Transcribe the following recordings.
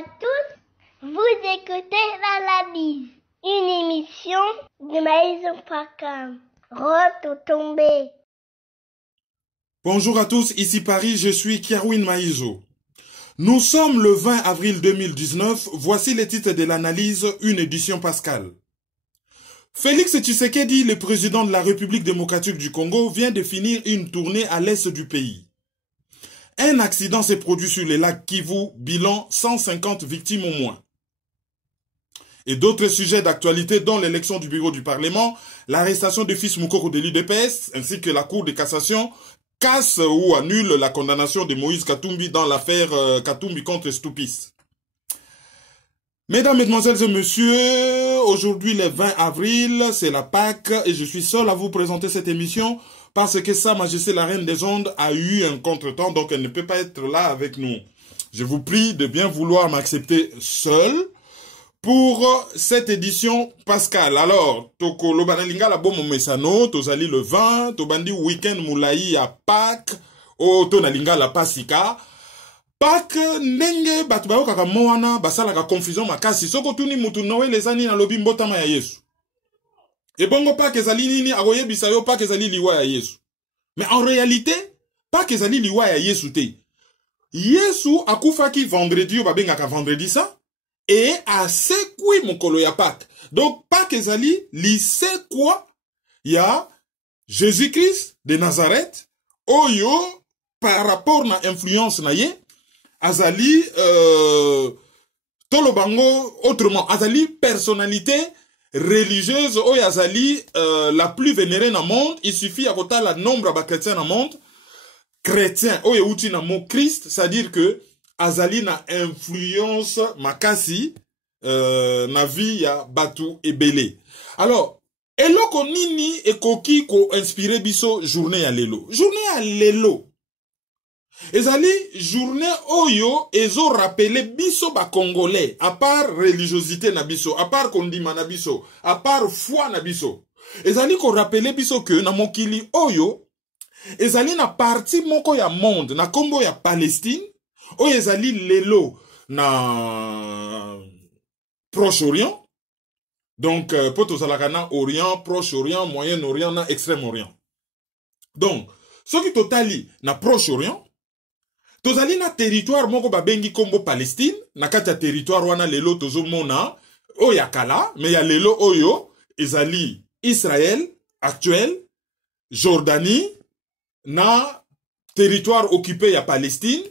à tous, vous écoutez l'analyse, une émission de Maïso Pakam. Rototombe. Bonjour à tous, ici Paris, je suis Kiarwin Maïzo. Nous sommes le 20 avril 2019, voici les titres de l'analyse, une édition Pascal. Félix Tshisekedi, le président de la République démocratique du Congo, vient de finir une tournée à l'est du pays. Un accident s'est produit sur les lacs Kivu, bilan 150 victimes au moins. Et d'autres sujets d'actualité dont l'élection du bureau du Parlement, l'arrestation de Fils Moukoko de l'UDPS, ainsi que la Cour de cassation casse ou annule la condamnation de Moïse Katumbi dans l'affaire Katumbi contre Stoupis. Mesdames, Mesdemoiselles et Messieurs, aujourd'hui le 20 avril, c'est la Pâques et je suis seul à vous présenter cette émission parce que Sa Majesté la Reine des Ondes a eu un contretemps, donc elle ne peut pas être là avec nous. Je vous prie de bien vouloir m'accepter seul pour cette édition Pascal. Alors, toko lobanalinga la bomo mesano, tozali le 20, tobandi week-end moulaï à Pâques, o tonalinga la Pasika. Pâques ndenge batu bao kaka moana basala ka confusion makasi soko tuni mutu nowe lezani na lobi mbotama ya Yesu. Et bongo Pâques ezali nini akoyebisa yo Pâques ezali liwa ya Yesu. Mais en réalité, Pâques ezali liwa ya Yesu te. Yesu akufaki vendredi yo babengaka vendredi ça. Et à sekwi mokolo ya Pâques. Donc Pâques ezali lise quoi? Ya Jésus-Christ de Nazareth oyo par rapport na influence na ye azali tolobango autrement azali personnalité religieuse oyo azali la plus vénérée na monde. Il suffit à kota la nombre ba chrétiens na monde chrétien oyo uti na mot Christ, c'est-à-dire que azali na influence makasi na vie ya batu ebele. Alors eloko nini ekoki ko inspiré biso journée ya lelo. Journée ya lelo ezali journée oyo ezo rappelé biso ba congolais, à part religiosité na biso, à part kondima na biso, à part foi na biso, ezali ko rappelé biso que na mokili oyo ezali na parti moko ya monde na kombo ya Palestine oyo ezali lelo na Proche-Orient. Donc poto zalaka na Orient, Proche-Orient, Moyen-Orient na Extrême-Orient. Donc soki totali na Proche-Orient tozali na territoire moko babengi kombo Palestine, na kati ya territoire wana lelo tozomona oya kala, mais ya lelo oyo ezali Israël actuel, Jordanie, na territoire occupé ya Palestine,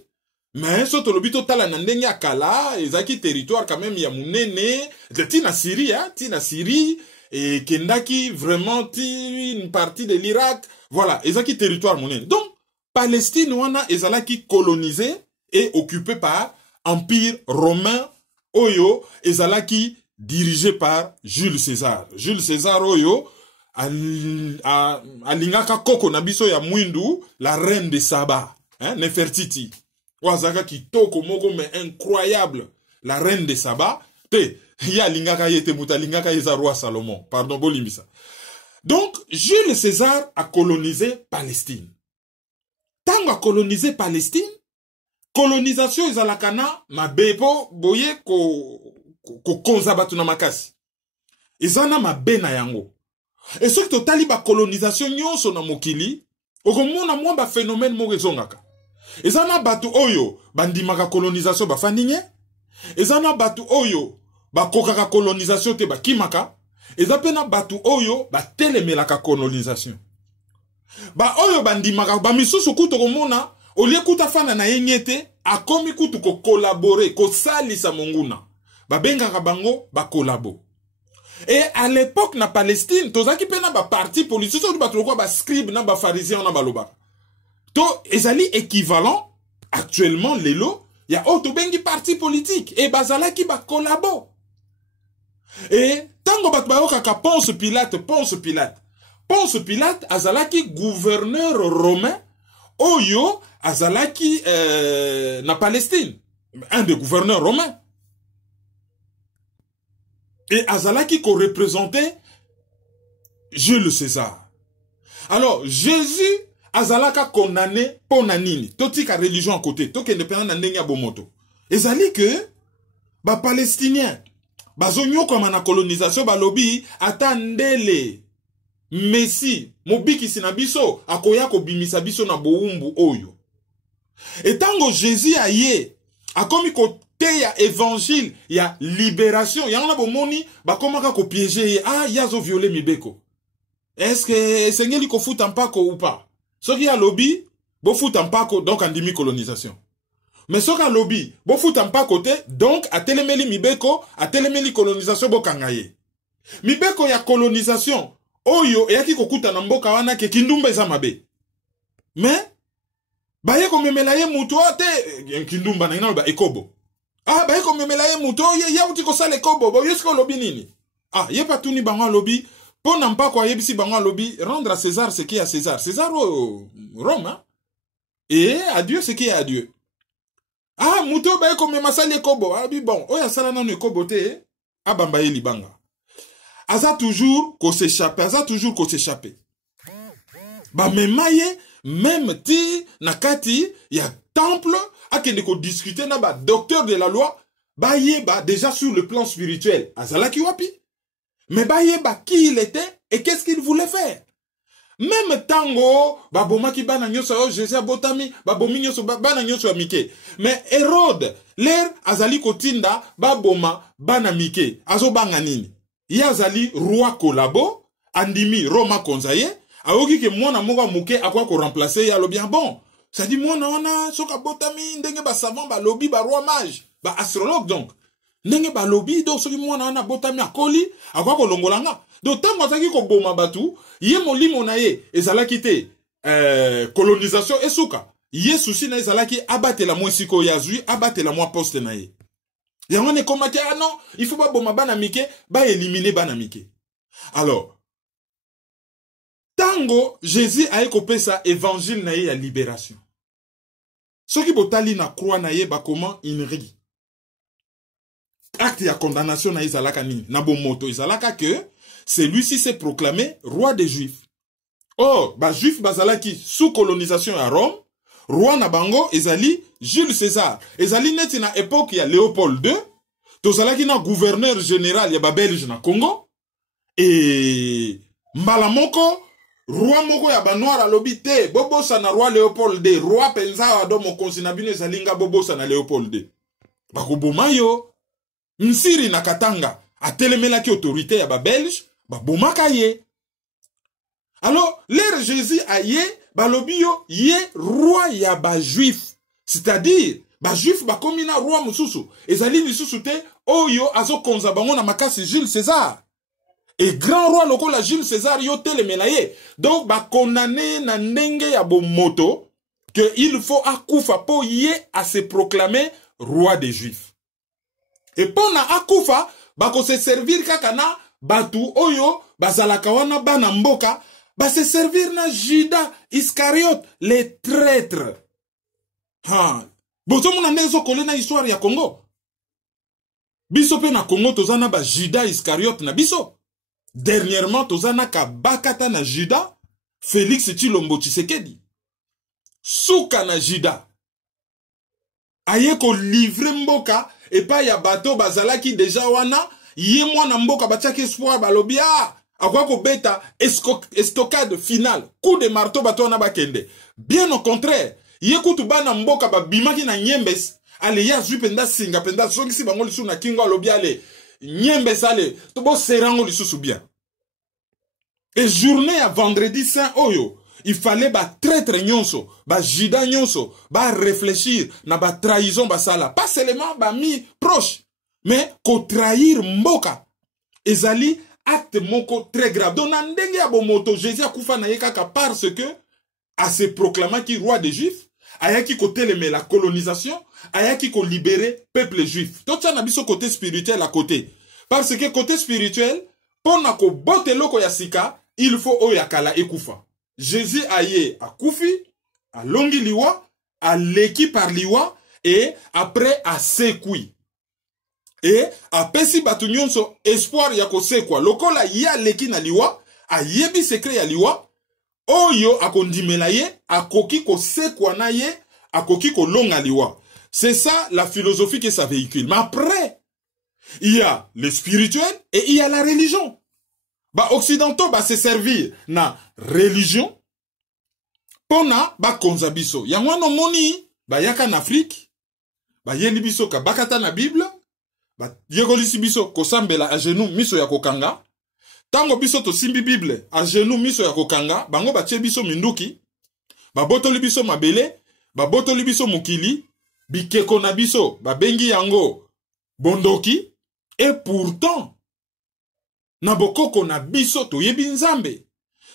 mais so tolobi totala na ndenge ya kala ezaki territoire quand même ya munene, tina Syrie, hein, tina Syrie et kendaki vraiment une partie de l'Irak, voilà, ezaki territoire munene. Donc Palestine wana ezalaki colonisé et occupé par Empire romain oyo ezalaki dirigé par Jules César. Jules César oyo alingaka koko na biso ya mwindu la reine de Saba, hein, Nefertiti. Wazaka kitoko moko mais incroyable, la reine de Saba. Te ya lingaka yete muta lingaka yeza roi Salomon. Pardon bolimbisa. Donc Jules César a colonisé Palestine. Tango a colonisé Palestine, colonisation ezalakana mabebo boye ko konza batu na makasi. Ezana mabena yango. Et ce que totali ba colonisation nyonso na mokili, okomona mwa ba phénomène mo rezongaka. Ezana batu oyo bandimaka colonisation ba faninye, ezana batu oyo ba kokaka colonisation te ba kimaka, ezapena batu oyo ba telemelaka colonisation. Ba oyo bandimaka ba misusu kutu komona olie kuta fana na yenyete akomi kutu ko collaborer ko salisa monguna ba bengaka bango ba collabo. Et à l'époque na Palestine tozaki pena ba parti politique so ba troko ba scribe na ba pharisien na ba loba to ezali équivalent actuellement lelo ya auto bengi parti politique et bazalaki ba collabo. Et tango bat ba okaka Ponce Pilate azalaki gouverneur romain oyo azalaki na Palestine, un des gouverneurs romains. Et azalaki ko représentait Jules César. Alors Jésus azalaka condamné pour nanini. Totika religion à côté, toke indépendant na ndenge ya bomoto. Ezali que ba palestinien bazonyo koma na colonisation balobi atandele Messi mobikisi na biso akoya kobimisa biso na boumbu oyo. Etango Jésus aye akomi kote ya évangile ya libération yana bomoni bakomaka ko piéger yazo violer mibeko. Est-ce que sengeli ko futa mpako ou pas? Soki ya lobby bo futa mpako donc andimi colonisation. Mais soka lobby bo futa mpako te donc atelemeli mibeko atelemeli colonisation bo kangaye. Mibeko ya colonisation oyo eyaki kokuta na mboka wana ke kindumba eza mabe. Mais baye komemela ye mutu te kindumba na ina ba ekobo. Baye komemela ye mutu ye yauti ko sala ekobo bo yesko lobi nini? Ye patuni bango lobi pona mpako ayebisi bango lobi rendre à César ce qui est à César. César Rome hein? Et à Dieu ce qui est à Dieu. Mutu baye komema sala ekobo. Bon, oya sala na ekobo te abamba ye libanga. Aza toujours qu'on s'échappe, Ba memaye, même ti, nakati, ya temple, akende ko discuter na ba docteur de la loi, ba yeba déjà sur le plan spirituel. Azala ki wapi. Mais ba yeba qui il était et qu'est-ce qu'il voulait faire. Même tango, ba boma ki bana nyoso, Jésus botami, ba bomi nyoso, bana nyoso amike. Mais Hérode, l'air azali kotinda, ba boma, bana mike, azo banga nini. Yazali roi kolabo, andimi Roma konzaye, aoki ke mwana moga muke akwa ko remplacer ya lo bien bon. Ça dit mwana wana soka botami ndenge ba savant ba lobby ba roi mage, ba astrologue donc. Ndenge ba lobby do soki mwana wana botami akoli akwa ko longolanga. Donc tant mazaki ko boma batu, ye molimo na ye ezalaki te colonisation esuka. Ye souci na ezalaki abatela mo siko yazui, abatela mo poste na ye. Yango ne komaki non, il faut pas boma bana mike, ba éliminer bana mike. Alors, tango Jésus a ekopé sa évangile na ye ya libération. Soki botali na croix na ye ba comment inri. Acte ya condamnation na izalaka nini, na bomoto izalaka que celui-ci s'est proclamé roi des Juifs. Or, ba Juif bazalaki sous colonisation à Rome, roi na bango ezali Jules César. Ezali neti na époque ya Léopold II. Tozalaki na gouverneur général ya ba Belge na Congo. Et mbala moko roi moko ya ba noir alobi te bobosa na roi Léopold II. Roi penza ado mokonzi na bino ezalinga bobosa na Léopold II. Bakoboma yo. Msiri na Katanga atelemelaki autorité ya ba Belge, babomaka ye. Alors, l'ère Jésus a ye, balobi yo ye roi ya ba Juif. C'est-à-dire, ba Juif ba komina roi mususu. Ezali lisusu te oyo azo konza bango na makasi Jules César. Et grand roi loko la Jules César yo telemela ye. Donc ba condamné na ndenge ya bomoto que il faut akufa po ye à se proclamer roi des Juifs. Et pona akufa bako se servir kaka na batu oyo bazalaka wana bana mboka ba se servir na Judas Iscariote les traîtres. Bozo muna nezo kole na histoire ya Congo. Biso pe na Congo tozana ba Judas Iscariote na biso. Dernièrement tozana ka bakata na Judas Félix Tshilombo Tshisekedi. Souka na Judas. Aye ko livre mboka et pas ya bateau bazalaki déjà wana ye mwana mboka batiaki espoir balobia akwa ko beta estocade finale coup de marteau bateau na bakende. Bien au contraire, ye kutu bana mboka babimaki na Nyembes ale ya zui penda singa penda songi si bango lisu na kingo alobia ale Nyembes ale to bo serango lisusu bien. Et journée à vendredi saint oyo il fallait ba traître nyonso, ba Judas nyonso, ba réfléchir na ba trahison ba sala, pas seulement ba mi proche, mais ko trahir mboka. Ezali acte moko très grave. Donc na ndenge ya bomoto Jésus akufa na ye kaka parce que a se proclamant qui roi des Juifs, ayaki ko teleme la colonisation, ayaki ko libérer peuple juif. Tout ça na biso côté spirituel à côté. Parce que côté spirituel, pona ko bote loko ya sika, il faut oyakala ekufa. Jésus aye a koufi, a longi liwa, a leki par liwa, et après a sekui. Et a pesi batu nyonso espoir ya ko sekwa. Lokola ya leki na liwa, a yebi secret ya liwa, oyo a kondimela ye, a koki ko sekwa na ye, a koki ko longa liwa. C'est ça la philosophie que ça véhicule. Mais après, Il y a le spirituel et il y a la religion. Ba occidentaux ba se servir na religion pona ba konza biso. Yango no moni ba yaka na Afrique ba yeli biso ka bakata na Bible ba yegolisi biso ko sambela a genou miso ya kokanga. Tango biso to simbi Bible a genou miso ya kokanga, bango ba tie biso minduki, ba botoli biso mabele, ba botoli biso mukili, bikeko na biso ba bengi yango bondoki. Et pourtant na bokoko na biso to yebi nzambe.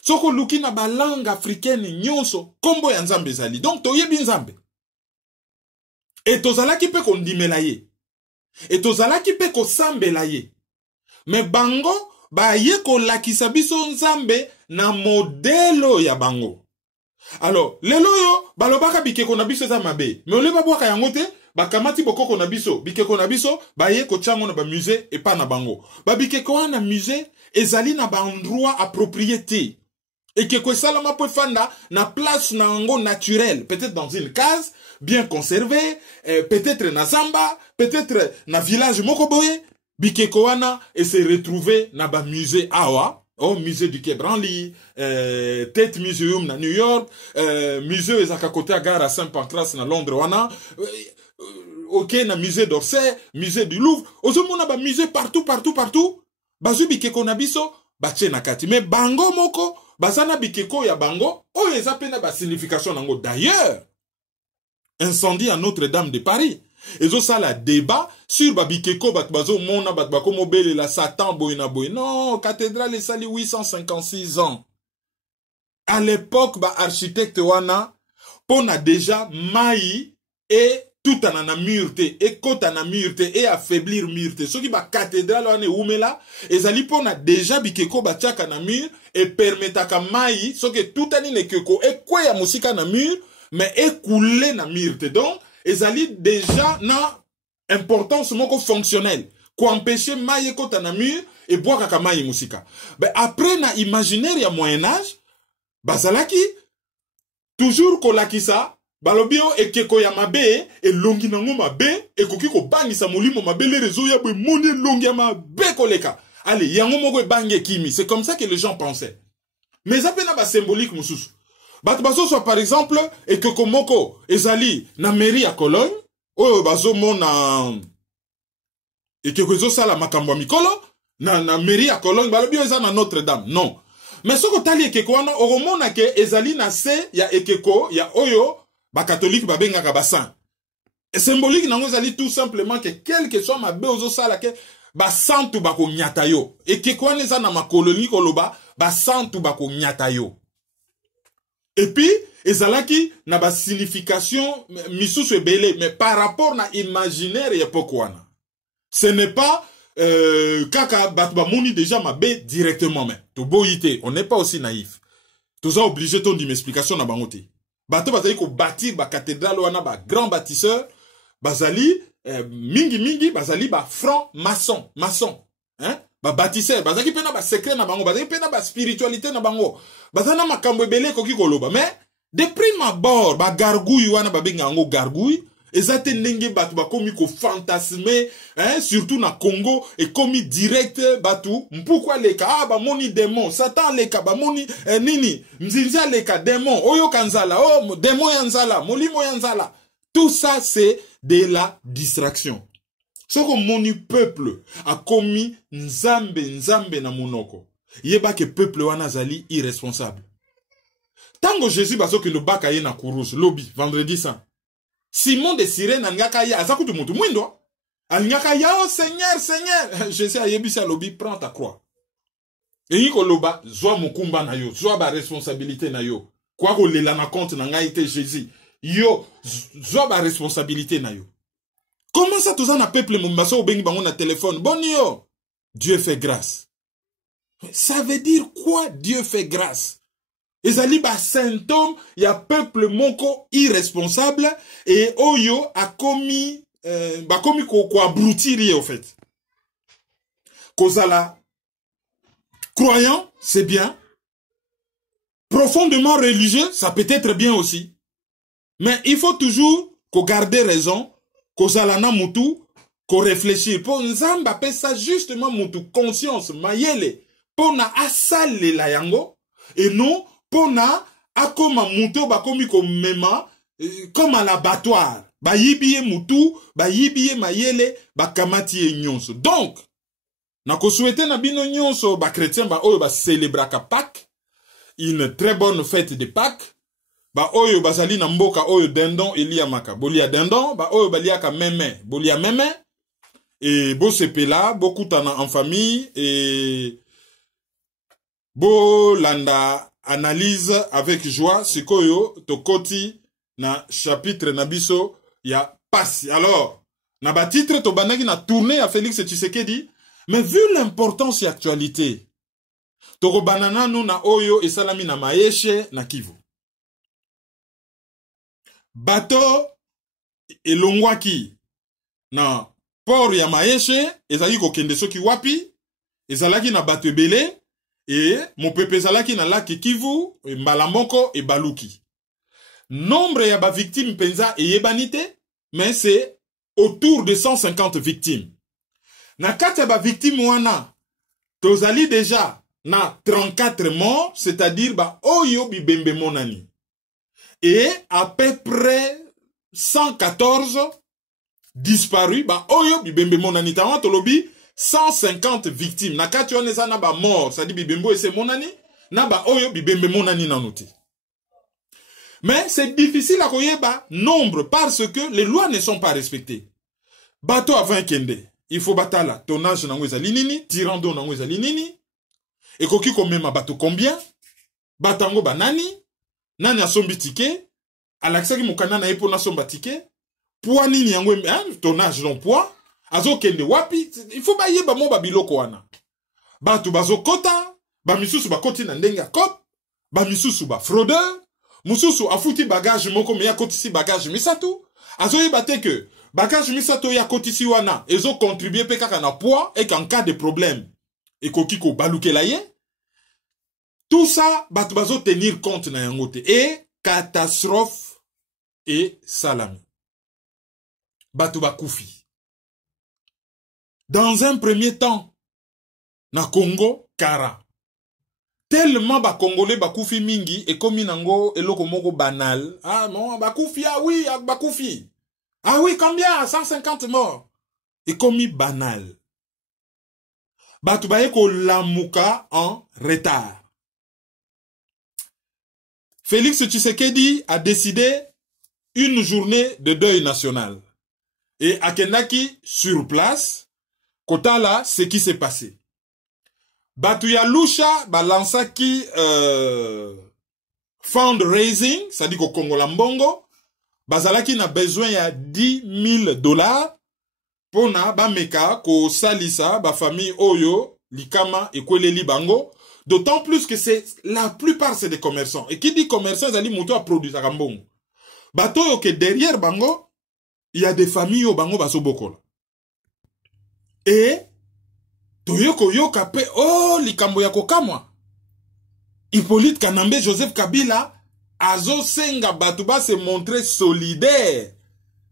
Soko luki na ba langue africaine nyonso kombo ya nzambe zali. Donc to yebi nzambe. Et tozalaki pe kondimela ye. Et tozalaki pe kosambela ye. Mais bango ba ye ko lakisa biso nzambe na modelo ya bango. Alors lelo yo balobaka bikeko na biso za mabe. Mais ole babwaka yango te. Bakamati bokoko na biso, bikeko na biso, ba ye ko tchango na ba musée et pas na bango. Ba bikeko na musée, ezali na ba endroit approprié te. Et que salama peut fanda na place na ango naturel, peut-être dans une case, bien conservée, peut-être na Zamba, peut-être na village Mokoboye, bikeko et se retrouver na ba musée awa. Au musée du Quai Branly, Tate Museum na New York, musée ezaka côté à gare à Saint-Pancras na Londres wana. Ok, na musée d'Orsay, musée du Louvre, ozomona ba musée partout. Bazu bikeko na biso, bache na kati. Mais bango moko, bazana bikeko ya bango, o ezapena ba signification nango. D'ailleurs, incendie à Notre-Dame de Paris. Ezo sala débat sur ba bikeko bat bazo mona bat bakomo bele la Satan boyna boy. Non, cathédrale sali 856 ans. À l'époque, ba architecte wana, pona déjà maï et tout en murte et côte en murte et affaiblir murte. Ce qui ba cathédrale wane oumela, ezali pona déjà bikeko ba tchaka na mur et permetta ka mai, ce que tout ani ne keko et quoi ya musika na mur, mais écoulé na murte. Donc, ezali déjà na importance moko fonctionnelle. Ko empêcher mai et côte na mur et boire kaka mai musika. Ben après na imaginaire ya Moyen-Âge, bazalaki toujours kolakisa balobio ekeko ya mabe e longi nango mabe ekoki ko bangisa molimo mabe le réseau ya boy moni longi ya mabe koleka. Allez, yango moko bange kimi, c'est comme ça que les gens pensaient. Mais ça pena ba symbolique mususu. Bat baso soit par exemple ekeko moko ezali na mairie à Cologne, oyo bazo mona ekeko zo sala makambo mikolo na mairie à Cologne balobio eza na Notre-Dame. Non. Mais soko tali ekeko wana oromona ke ezali na se ya ekeko ya oyo ba catholique ba benga ka basan. Et symbolique nango ezali tout simplement que quel que soit ma beozo sala ke ba santu ba ko nyata yo. Ekeko wana eza na makoloni koloba ba santu ba ko nyata yo. Et puis ezalaki na ba signification misusu ebele mais par rapport na imaginaire époque wana. Ce n'est pas kaka batba moni déjà mabe directement mais to boyité, on n'est pas aussi naïf. Tous obligé ton d'une explication na bangote. Bato bazali ko bâtir ba cathédrale wana ba grand bâtisseur bazali mingi bazali ba franc maçon hein ba bâtisseur bazali pena ba secret na bango bazali pena ba spiritualité na bango bazana makambo ebele koki koloba mais de prime abord ba gargouille wana ba benga ngo gargouille ezate ndenge batu ba komi ko fantasmer hein surtout na Congo et komi direct batu mpukwa leka ba moni démon Satan leka ba moni nini mzinza leka démon oyo kanzala oh démon yanzala molimo yanzala. Tout ça c'est de la distraction. Ce que mon peuple a commis nzambe na monoko yeba ke peuple wana zali irresponsable. Tango Jésus baso ke le baka ye na courage lobby vendredi saint Simon de Cyrène angaka ya azakutu mutu mwindo angaka ya oh Seigneur Jésus a yebisa lobby prends ta croix et yiko loba zwa mukumba na yo zwa ba responsabilité na yo kwa ko lela na compte na ngai te Jésus yo zwa ba responsabilité na yo. Comment ça tous na peuple mumbaso obengi bango na téléphone boni yo Dieu fait grâce. Ça veut dire quoi Dieu fait grâce? Ezali ba symptôme ya peuple moko irresponsable et oyo a commis ba commis ko abrutir au fait. Kozala croyant, c'est bien. Profondément religieux, ça peut être bien aussi. Mais il faut toujours qu'on garde raison, kozala na mutu ko réfléchir po nzamba pesa justement mutu conscience mayele pona asale la yango et non pona akoma muto bakomi ko mema comme à l'abattoir ba yibiye mutu ba yibiye mayele bakamati ye nyonso. Donc na ko souhaiter na bino nyonso ba chrétien ba oyo ba célébraka Pâques, une très bonne fête de Pâques. Ba oyo bazali na mboka oyo dindon elia maka bolia dindon, ba oyo baliaka meme bolia meme, et bo sepela beaucoup en famille et bo landa analyse avec joie sikoyo tokoti na chapitre nabiso ya pasi. Alors na ba titre to banaki na tournée à Félix Tshisekedi, mais vu l'importance et actualité toko banana no na oyo esalami na Maeshe na Kivu. Bato elongwaki na port ya Maeshe ezali kokende soki wapi, ezalaki na bato ebele et mopepe ezalaki na laki Kivu mbala moko e baluki. Nombre ya ba victimes penza eyebanite, mais c'est autour de 150 victimes. Na kati ya ba victimes wana tozali déjà na 34 morts, c'est-à-dire ba oyo bibembe monani. Et à peu près 114 disparus, ba oyo bibembe monani tawa tolobi 150 victimes. Na kati wana eza na ba mort, ça dit bibembo ese monani, na ba oyo bibembe monani nanuti. Mais c'est difficile à koyeba nombre parce que les lois ne sont pas respectées. Bato avant kende, il faut batala tonnage nango ezali nini, tirando nango ezali nini, et koki komema bato combien, batango banani, nani asombi ticket, alaksaki mukana na epo na somba ticket, poids nini yango tonnage non poids, azo kende wapi, il faut ba yeba mo ba biloko wana. Bato bazo kota, ba misusu ba koti na ndenga kop, ba misusu ba fraudeur, mususu afuti bagage moko me ya kotisi bagage misatu, azo yeba te que bagage misato ya kotisi wana ezo contribuer pe kaka na poids et qu'en cas de problème et kokiko balukela ye. Tout ça bato bazo tenir compte na yango te et catastrophe et salami. Bato bakufi. Dans un premier temps na Congo Kara. Tellement ba Congolais bakufi mingi et comme nango eloko moko banal. Ah non, bakufi, ah oui, bakufi. Ah oui, combien? 150 morts. Et comme banal. Batu baye ko lamuka en retard. Félix Tshisekedi a décidé une journée de deuil national. Et à Kendaki, sur place, kotala ce qui s'est passé. Batu ya Lusha balansa ki fundraising, c'est-à-dire qu'au Congo Lambongo, bazalaki na besoin ya $10,000 pour na ba meka ko salisa ba famille oyo likama ekweleli bango, d'autant plus que c'est la plupart c'est des commerçants. Et qui dit commerçants, ils allaient monter à produire à Mbongo. Bato yo que derrière bango, il y a des familles au bango baso bokola. Et toyoko yoka pe oh likambo ya kokamwa. Hippolyte Kanambe Joseph Kabila azo senga batuba se montrer solidaire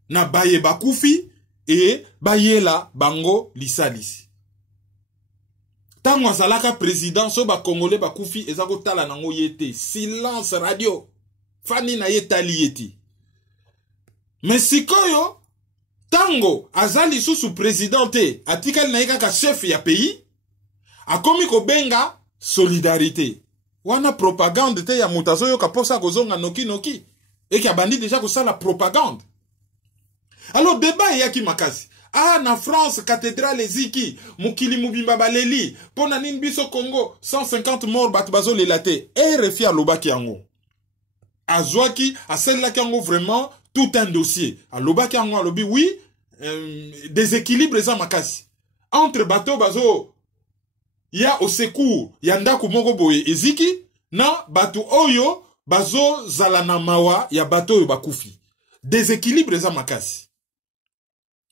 na baye bakufi et baye la bango lisalisi. Tango azalaka président so ba congolais bakufi ezako tala nango yete silence radio fani na yetali yeti. Mais sikoyo tango azali sous présidenté atikali na yeka chef ya pays akomi ko benga solidarité. Wana propagande te ya mutazo yo kaposa kozonga noki noki. Et qui a bandi déjà que ça la propagande. Alors débat yaki makasi. Ah na France cathédrale ziki mukili mubimba baleli pona nini biso Congo 150 morts batbazo lelate et refi a lobaki yango. Azwaki a celle-là qui yango vraiment tout un dossier. A lobaki yango a lobi oui déséquilibre za makasi. Entre bateau bazo ya au secours ya ndako moko boye eziki na batu oyo bazo zalana mawa ya bato oyo bakufi. Déséquilibre za makasi.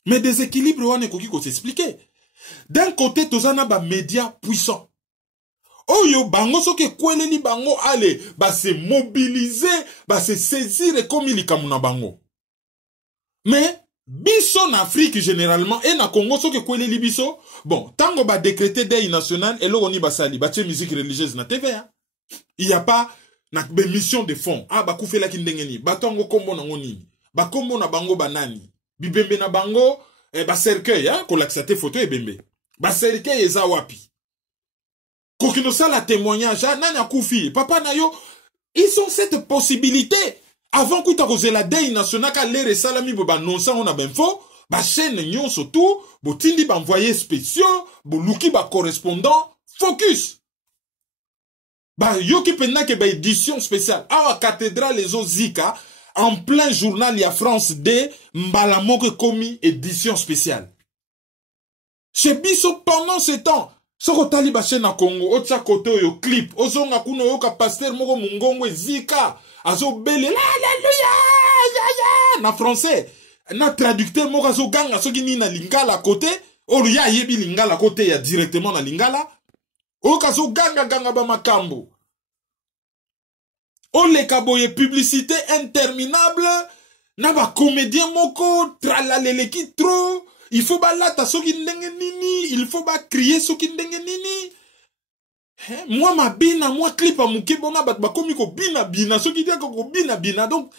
Mais déséquilibre wane koki ko s'expliquer. D'un côté tozana ba médias puissants. Oyo bango soke kweleli bango ale ba se mobiliser, ba se saisir comme likamuna bango. Mais biso na Afrique généralement et na Congo so ke kwele libiso bon tango ba décréter deuil national et lo ni basali ba tche musique religieuse na TV hein. Il y a pas na mission de fond ah ba kufela ki ndenge ni ba tongo kombo na ngoni ba kombo na bango banani bibembe na bango ba cercueil hein ko laxate photo e bembe ba cercueil eza wapi kokino sala témoignage nani akufi papa na yo ils ont cette possibilité. Avant que tu la deuil national ka lere salami bo ba nonsa on a ben faux ba chaîne nyon surtout bo tindi ba envoyé spéciaux bo luki ba correspondant focus ba yo ki pena ke ba édition spéciale awa cathédrale les zika en plein journal ya France D mbala moko komi édition spéciale chez biso pendant ce temps soko tali ba chaîne na Congo otia koto yo clip ozonga kuno yo ka pasteur moko mungongo zika azo bele alléluia na français na traducteur moko azo ganga soki ni na lingala côté o ya yebi lingala côté ya directement na lingala o kazo ganga ba makambo o le kaboye publicité interminable na ba comédien moko tralalele ki trop il faut balata soki ndenge nini il faut ba crier soki ndenge nini. Moi ma bina moi clip a muke bona bat bakomi ko bina soki dia ko bina donc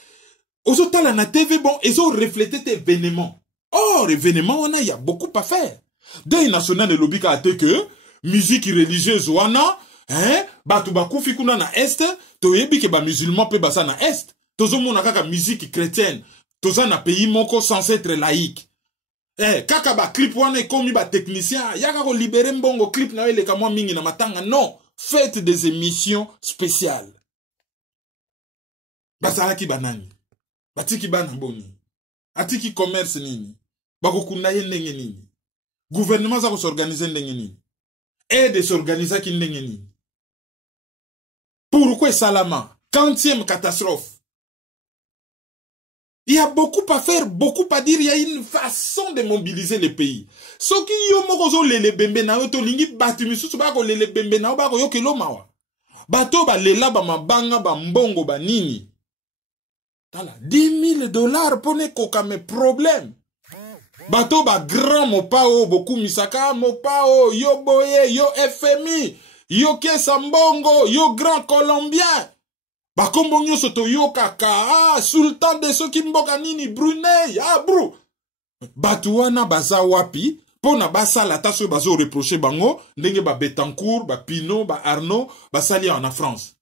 ozo tala na TV bon ils ont reflété tes événements. Or événements on a il y a beaucoup à faire. Deuil national de lobby ka te que musique religieuse wana hein batu bakufi kuna na est to yebi ke ba musulman pe basa na est tozo mona kaka musique chrétienne toza na pays moko censé être laïque. Kaka ba clip wana komi ba technicien yaka ko libérer mbongo clip na ele kamwa mingi na matanga non faites des émissions spéciales basala ki banani batiki bana boni atiki commerce nini bako kunaye ndenge nini gouvernement za ko s'organiser ndenge nini aide s'organiser ki ndenge nini pourquoi salama 40e catastrophe. Il y a beaucoup à faire, beaucoup à dire. Il y a une façon de mobiliser le pays. Ce qui yo moko lele bembe na yo to lingi batu misusu ba ko lele bembe na ba ko yo kelo mawa. Bato ba lela ba mabanga ba mbongo ba nini. Tala $10,000 pour ne koka me problème. Bato ba grand mopao beaucoup misaka mopao yo boye yo FMI yo kesa mbongo yo grand colombien. Bakombo nyoso to yo kaka sultan de soki mboka nini Brunei bro batu wana baza wapi pona basala taso bazo reprocher bango ndenge ba Betancourt ba Pino ba Arnaud basali en France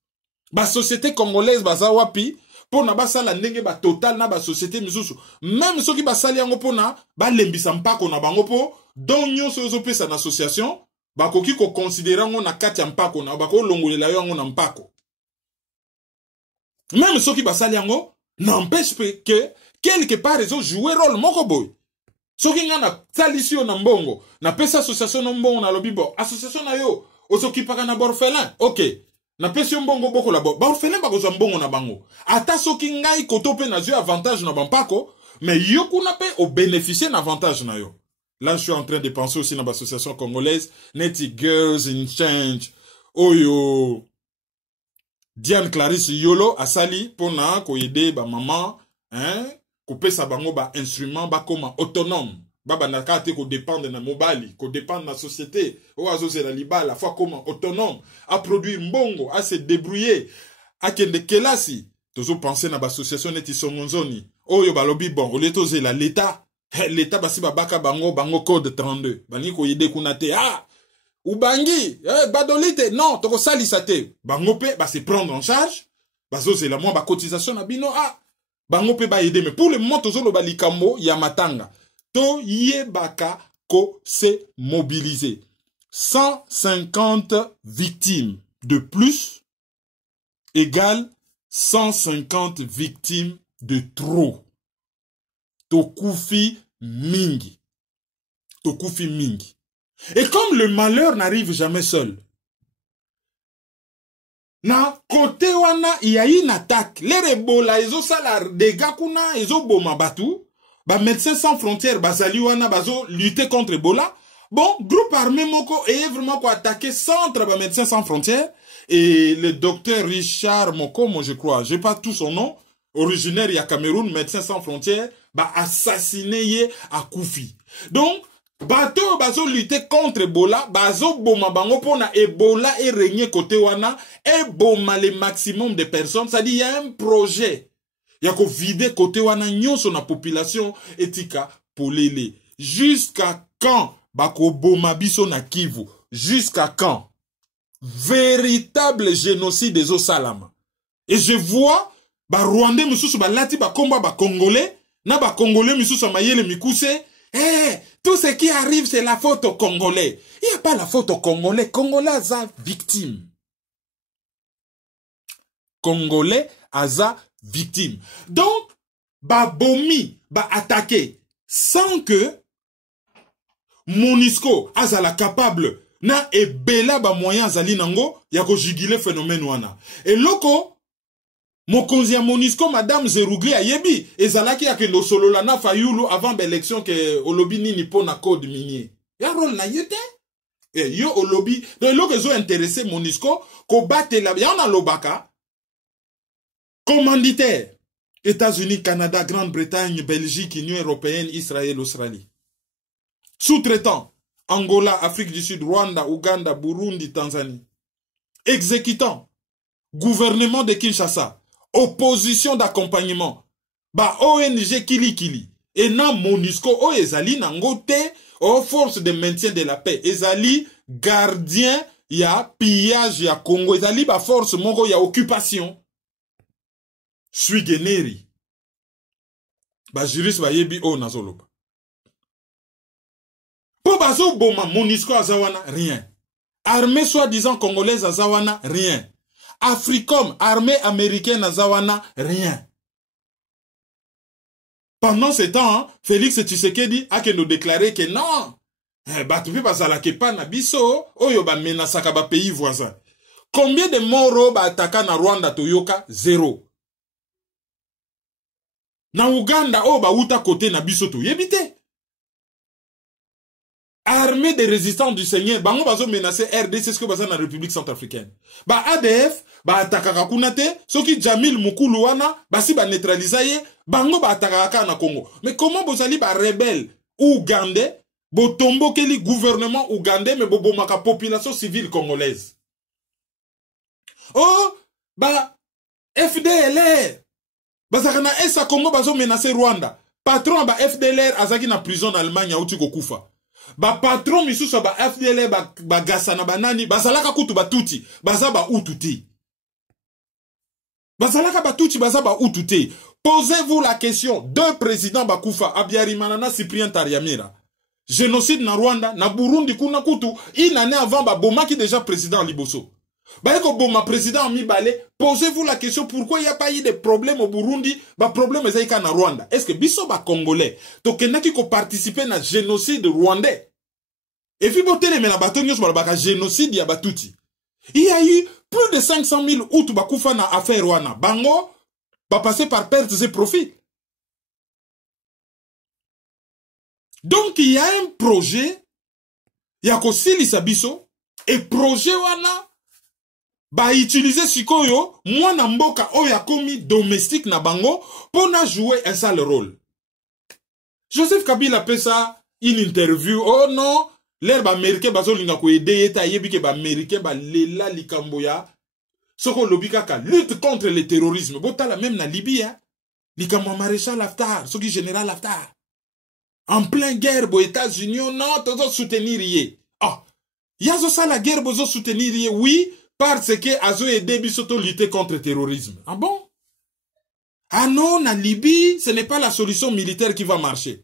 ba société congolaise baza wapi pona basala ndenge ba Total na ba société misusu même soki basali yango pona ba lembisa mpako na bango po don nyoso zo pesa na association bakoki ko considérer ngo na kati ya mpako na bako longolela yo ngo na mpako. Même ceux qui basali yango n'empêche que quelque part ils ont joué rôle moko boy. Ceux qui ngana salisio na mbongo na pesa association na mbongo na lobibo association na yo osoki paka na borfelin. OK. Na pesa mbongo boko la borfelin ba ko mbongo na bango. Ata soki ngai kotope na jeu avantage na bampako mais yo kuna pe au bénéficier na avantage na yo. Là je suis en train de penser aussi na l'association congolaise Netty Girls in Change. Oyo Diane Clarisse Yolo asali pona ko aider ba maman hein ko pesa bango ba instrument ba koma autonome baba nakate ko dépendre na mobali ko dépendre na société o azoze la libala fois comment autonome à produire mbongo à se débrouiller à kende kelasi tozo penser na ba association neti songonzoni oyo balobi bon o letoze la l'état basi babaka bango code 32 bani ko aider kunate Ubangi, badolite, non, toko salisa te. Bangope, ba se prendre en charge. Bazo c'est la moi ba cotisation na bino bangope ba aider mais pour le moment tozo lo balikambo ya matanga. To yebaka ko se mobiliser. 150 victimes de plus égale 150 victimes de trop. Tokufi mingi. Tokufi mingi. Et comme le malheur n'arrive jamais seul, na côté wana il y a une attaque. Les rebola ils ont ça des gars kuna ils ont boma batu. Ba Médecins sans frontières basali wana bazo lutter contre Ebola. Bon, groupe armé moko est vraiment quoi attaquer centre ba Médecins sans frontières et le docteur Richard Mokomo je crois, j'ai pas tout son nom, originaire ya Cameroun, Médecins sans frontières, ba assassiné ye à Koufi. Donc, bato bazo lutter contre Ebola, bazo boma bango pona Ebola et régner côté wana, et boma le maximum de personnes. Ça dit, il y a un projet. Il y a qu'on vide côté wana nyonso na population etika polele. Jusqu'à quand bako boma biso na Kivu? Jusqu'à quand? Véritable génocide des Osalama. Et je vois, ba Rwandais misusu ba lati ba komba ba Congolais, na ba Congolais misusu mayele mikuse, tout ce qui arrive c'est la faute aux Congolais. Il n'y a pas la faute aux Congolais. Congolais aza victime. Congolais aza victime. Donc, ba bomi, ba attaqué, sans que Monisco azala capable na ebela ba moyen azali nango ya ko jugile phénomène wana. Et loko mokonzi ya Monisco madame Zerugli ayebi ezalaki ya kendo solo la na fayulu avant l'élection que olobi nini pona code minier. Ya rôle na yete. Et yo olobi donc loko zo intéressé Monisco ko batela ya na lobaka commanditaire États-Unis, Canada, Grande-Bretagne, Belgique, Union européenne, Israël, Australie. Sous-traitant, Angola, Afrique du Sud, Rwanda, Ouganda, Burundi, Tanzanie. Exécutant, gouvernement de Kinshasa, opposition d'accompagnement, ba ONG Kili. Et nan Monusco, o ezali nangote, o force de maintien de la paix. Ezali gardien, ya pillage, ya Congo. Ezali ba force mongo, ya occupation. Sui generi. Ba juriste ba yebi o nazoloba. Po bazo boma Monisco azawana, rien. Armée soi-disant congolaise azawana, rien. Africom, armée américaine azawana, rien. Pendant ce temps, Félix Tshisekedi a que nous déclaré que non. Batupi bazalake pa na biso, oyo ba menasaka ba pays voisins. Combien de morts ba ataka na Rwanda toyoka? 0. Na Uganda, oh ba uta côté na biso to yebite. Armée des résistants du Seigneur, bango bazo menacer RDC, c'est ce que baza na République centrafricaine. Ba ADF, ba atakaka kunate, soki Jamil Mukulu wana, basi ba neutraliser, bango ba atakaka na Congo. Mais comment bozali ba rebelle ougandais, bo tombo keli gouvernement ougandais, mais bo bomaka population civile congolaise. Oh, ba FDLR, bazakana esa Congo bazo menacer Rwanda. Patron ba FDLR azaki na prison en Allemagne ya uti kokufa. Ba patron misusu ba FDLR ba gasa na banani bazalaka kutu batuti baza ba ututi. Bazalaka batuti baza ba ututi. Posez-vous la question, deux présidents bakufa Habyarimana na Cyprien Taryamira. Génocide na Rwanda, na Burundi kuna kutu, une année avant ba bomaki déjà président Liboso. Bayeko boma président Mibale, posez-vous la question pourquoi il n'y a pas eu de problème au Burundi, ba problème ezaika na Rwanda. Est-ce que biso ba congolais to kenaki ko participer na génocide rwandais? Et puis botele mena bato nyos ba génocide ya batuti. Il y a eu plus de 500 000 outu bakufa na affaire wana. Bango ba passer par pertes et profits. Donc il y a un projet ya ko silisa biso et projet wana ba utiliser sikoyo mwana mboka oya komi domestique na bango pona jouer un sale rôle. Joseph Kabila fait ça une interview. Oh non, l'herbe américain bazo linga ko aider eta yebi ke ba américain ba lela likambo ya soko lobika ka lutte contre le terrorisme. Botala même na Libye hein. Likambo maréchal Haftar, soki général Haftar. En plein guerre bo États-Unis non tozo soutenir yé. Ah, yazo ça la guerre bozo soutenir yé oui. Parce que azo aidé bisoto lutter contre le terrorisme. Ah bon? Ah non, na Libye, ce n'est pas la solution militaire qui va marcher.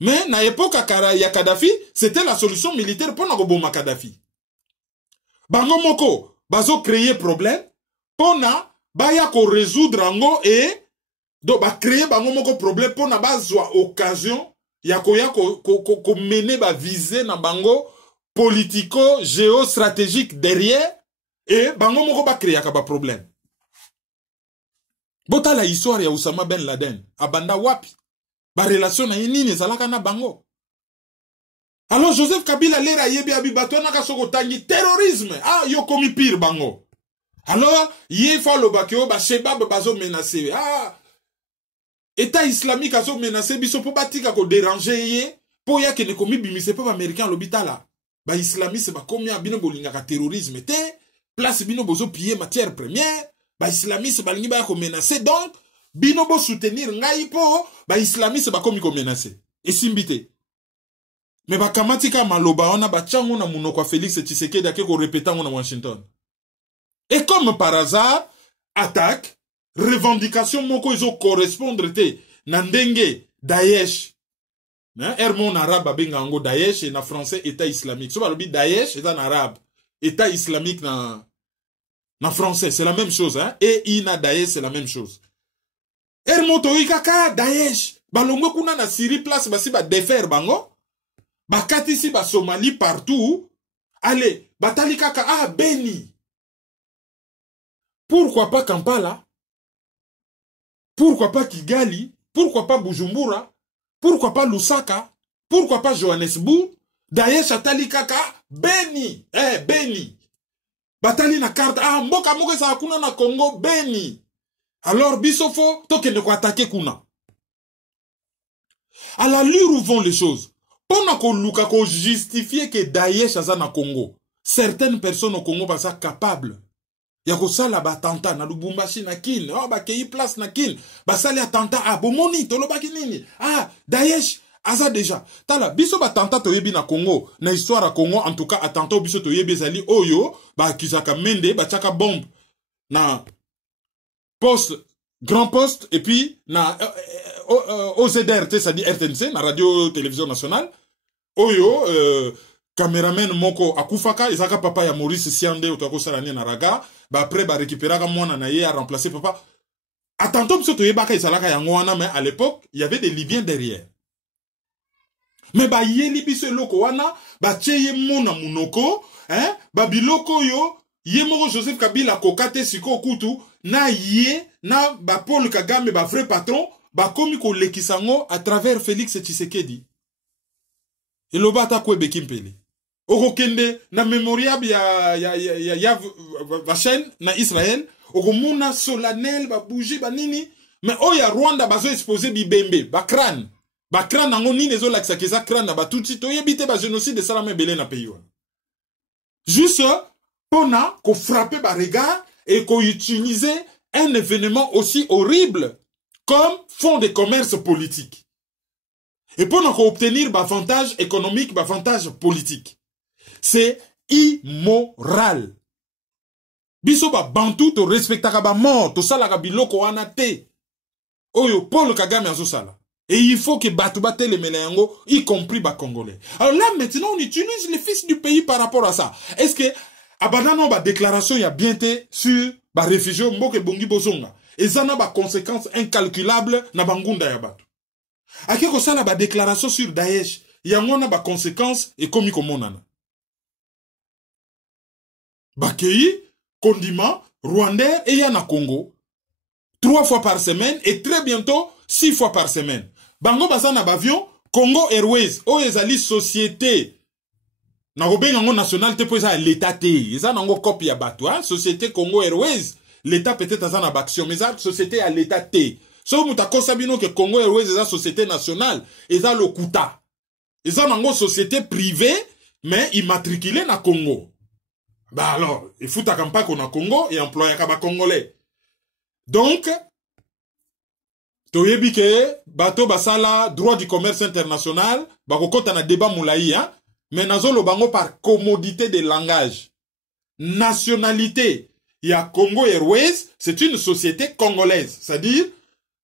Mais na époque ya Kadhafi, c'était la solution militaire pour na Kadhafi. Bango moko, bazo créer problème, pour na baya ko résoudre ango et do ba créer bango moko problème pour na bazwa occasion ya ko mener ba viser na bango politico géostratégique derrière. Et bango moko ba créer ka ba problème. Bota la histoire ya Oussama Ben Laden, abanda wapi? Ba relation na nini ezalaka na bango? Alors Joseph Kabila lera yebi abibato na ka soko tangi terrorisme. Ah yo komi pire bango. Alors ye fa lo bakio ba shebab bazo menacer. Ah État islamique a menacé biso po batika ko déranger ye po ya ke ne komi bimise pa américain l'hôpital. Ba islamiste ba komi abino bolinga ka terrorisme te, place bino bozo piller matière première, ba islamiste ba lingi ba ko menacer donc bino bo soutenir ngai po ba islamiste ba komi ko menacer. Et simbite. Mais ba kamatika maloba ona ba chango na munoko Félix Tshisekedi ake ko répéter na Washington. Et comme par hasard, attaque, revendication moko izo correspondre te na ndenge Daesh. Hermon arabe abenga ngo Daesh et na français État islamique. So balobi Daesh et en arabe, État islamique na français, c'est la même chose hein. Et ina Daesh c'est la même chose. Hermon to ikaka Daesh, balongo kuna na Syrie place basi ba défaire bango. Bakati si ba Somalie partout. Allez, batali kaka ah Beni. Pourquoi pas Kampala? Pourquoi pas Kigali? Pourquoi pas Bujumbura? Pourquoi pas Lusaka? Pourquoi pas Johannesburg? Daesh atali kaka Beni. Beni. Batali na carte. Ah, mboka moko sa kuna na Congo Beni. Alors bisofo toke ne ko attaquer kuna. À l'allure où vont les choses. Pendant qu'on luka ko justifier que Daesh aza na Congo. Certaines personnes au Congo sont capables. Yako sala ba attentat na Lubumbashi na kin, ba kei place na kin, ba sali attentat a bomoni tolo ba kinini. Ah, Daesh aza déjà. Tala biso ba attentat to yebi na Congo, na histoire à Congo en tout cas attentat biso to yebi zali oyo, ba kizaka mende ba chaka bombe na poste grand poste et puis na OZR, c'est-à-dire RTNC, na radio télévision nationale. Oyo cameraman moko akufaka ezaka papa ya Maurice Siande otako salani na raga ba après ba récupérera mwana na ye a remplacer papa attention biso to yebaka ezalaka yango wana mais à l'époque il y avait des Libyens derrière mais ba yeli biso eloko wana ba tcheye mona munoko hein ba biloko yo ye moko Joseph Kabila kokate siko kutu na ye na ba Paul Kagame ba vrai patron ba komi ko lekisango à travers Félix Tshisekedi eloba ta ko bekimpele okokende na memorial ya vachen na Israël okomuna solennel ba bougie ba nini mais oya Rwanda bazo exposer bibembe ba crâne nango nini ezo lakisa keza crâne na batuti to yebite ba génocide de salama belé na pays wana juste pona ko frapper ba regard et ko utiliser un événement aussi horrible comme fond de commerce politique et pour obtenir avantage économique, avantage politique. C'est immoral. Biso ba bantu to respectaka ba mort, to salaka biloko wana te. Oyo Paul Kagame azo sala. Et il faut que batu bate le melengo, y compris ba Congolais. Alors là maintenant on utilise les fils du pays par rapport à ça. Est-ce que abandano ba déclaration ya bien te sur ba réfugiés mboke bongi bozonga. Et ça n'a ba conséquences incalculables na bangunda ya batu. Ake ko sala ba déclaration sur Daesh, yango na ba conséquences et komi komonana. Bakei, condiment, rwandais et yana Congo 3 fois par semaine et très bientôt 6 fois par semaine. Bango basana bavion Congo Airways, o ezali société na robengo national te poza l'état te, eza nango copie ya bato, hein? Société Congo Airways, l'état peut-être azana action, mais ça société à l'état te. So mutako sabino que Congo Airways est une société nationale, est le Kuta. Est une société privée, mais immatriculée na Congo. Bah alors, il faut ta campagne qu'on a Congo et employé kaba congolais. Donc, toyebi ke bato basala droit du commerce international, bakokota na débat moulaï, hein, mais nazolo bango par commodité de langage. Nationalité, il y a Congo Airways, c'est une société congolaise, c'est-à-dire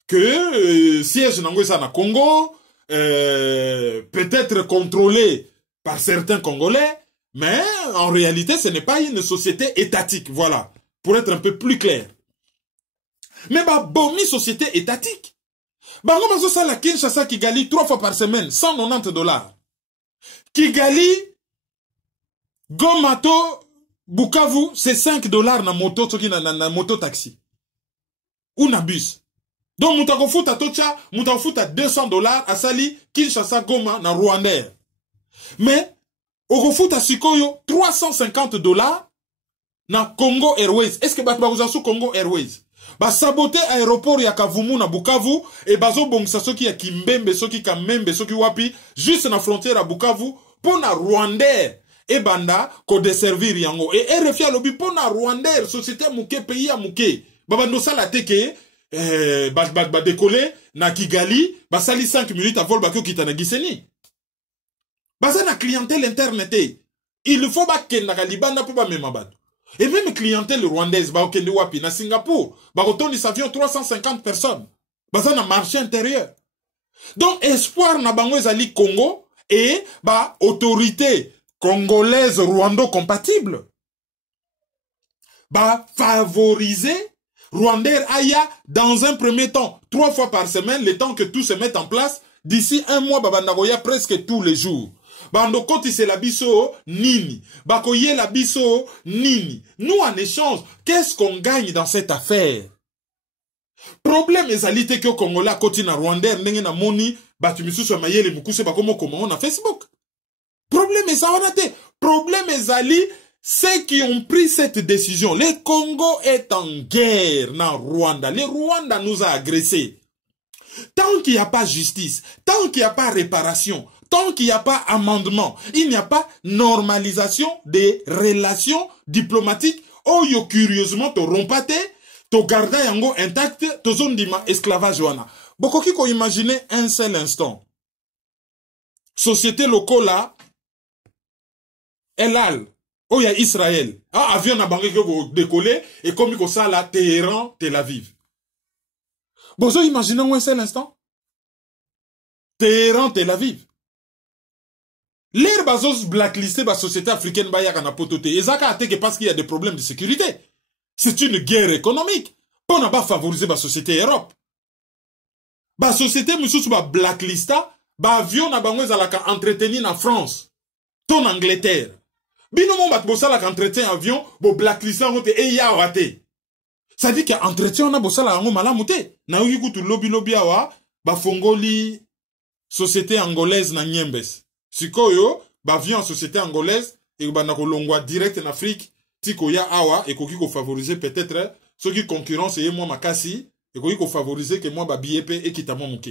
que siège nangoisa na Congo, peut-être contrôlé par certains Congolais, mais en réalité ce n'est pas une société étatique, voilà, pour être un peu plus clair. Mais bah bomi société étatique. Bango bazo sala Kinshasa Kigali 3 fois par semaine, $190. Kigali, Gomato, Bukavu, c'est $5 na moto, na moto taxi. Ou na bus. Donc, mutakofuta tocha, mutakofuta $200 à Sali, Kinshasa, Goma, na Rwandais. Mais, okofuta sikoyo, $350 na Congo Airways. Est-ce que batbakuzasu Congo Airways? Ba saboter aéroport ya Kavumu na Bukavu et bazo bongisa soki ya Kimbembe, soki Kamembe, soki wapi, juste na frontière à Bukavu, pour na Rwandais et banda ko desservir yango. Et RFI a lobby pour na Rwandais, société mouké, pays à mouké. Babando sala teke, ba décoller na Kigali, ba sali 5 minutes à vol bakyo kita na Giseni. Baza na clientèle internet. Il faut ba kenda Libanda pour ba memabado. Et même clientèle rwandaise, bah, au wapi, na Singapour, bah, autant ils avions 350 personnes. Bah, ça, na marché intérieur. Donc, espoir na bango ezali Congo, et, bah, autorité congolaise rwando-compatible. Bah, favoriser Rwandais Aya dans un premier temps, 3 fois par semaine, le temps que tout se mette en place, d'ici 1 mois, bah, bandagoya presque tous les jours. Bando koti c'est la biso nini. Bakoye la biso nini. Nous en échange, qu'est-ce qu'on gagne dans cette affaire? Problème ezali te que Congolais koti na Rwandais ndenge na moni batu misusu mayele mukuse bakomo comment na Facebook. Problème ezali on a te. Problème ezali ceux qui ont pris cette décision. Le Congo est en guerre na Rwanda. Le Rwanda nous a agressés. Tant qu'il n'y a pas justice, tant qu'il n'y a pas réparation, tant qu'il n'y a pas amendement, il n'y a pas normalisation des relations diplomatiques. Oh yo curieusement to rompate, to garda yango intact, to zone dima esclavage wana. Bokoki ko imaginer un seul instant. Société locale Elal, oh ya Israël. Ah avion na bangi ko décoller et comme ko ça la Téhéran, Tel Aviv. Bozo imaginez un seul instant. Téhéran, Tel Aviv. L'air bazos blacklisté la société africaine bayaka na potote. Ezaka ateke parce qu'il y a des problèmes de sécurité. C'est une guerre économique. Pour n'a pas favoriser la société Europe. La société mususu ba blacklista, ba avion na bango ezalaka entretenu na France. Ton Angleterre. Bino mon bat bosalaka entretien avion, bo blacklista ngote e ya wate. Ça dit qu'il y a entretien na bosala yango malamu te. Na yoki kutu lobby awa ba fongoli société angolaise na Niembes. Sikoyo, ba vient en société angolaise, et ba na kolongwa direct en Afrique, tiko ya awa, et koki ko favoriser peut-être, ceux qui concurrence et moi makasi, et koki ko favoriser que moi ba biepe et kitamo mouke.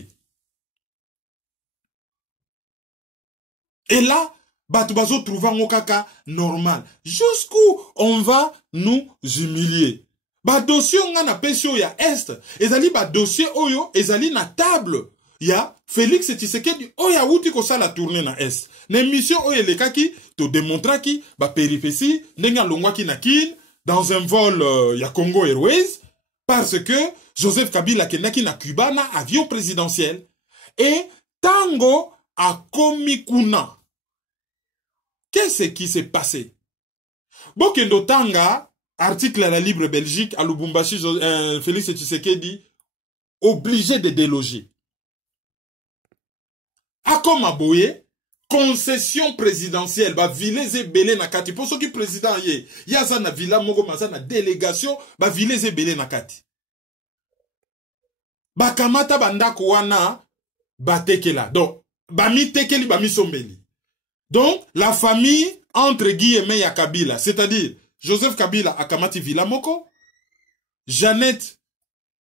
Et là, ba tu bazo trouver un kaka normal. Jusqu'où on va nous humilier. Ba dossier on a pesio ya est, ezali ba dossier oyo, ezali na table. Ya Félix Tshisekedi oya wuti ko sala tourner na est. Na mission oye lekaki to démontrer ki ba péripétie ndenga longwaki na kin dans un vol ya Congo Airways parce que Joseph Kabila kenaki na Cuba na avion présidentiel et tango a komikuna. Qu'est-ce qui s'est passé? Bokendo tanga article à la Libre Belgique à Lubumbashi Félix Tshisekedi obligé de déloger. Akoma boye, concession présidentielle, ba vileze belé na kati. Pour ceux qui président yé, yaza na villa moko maza na délégation, ba vileze belé na kati. Ba kamata bandako wana, ba tekela. Donc, ba mi tekeli, ba mi sombeli. Donc, la famille, entre guillemets, ya Kabila, c'est-à-dire, Joseph Kabila akamati villa moko, Jeannette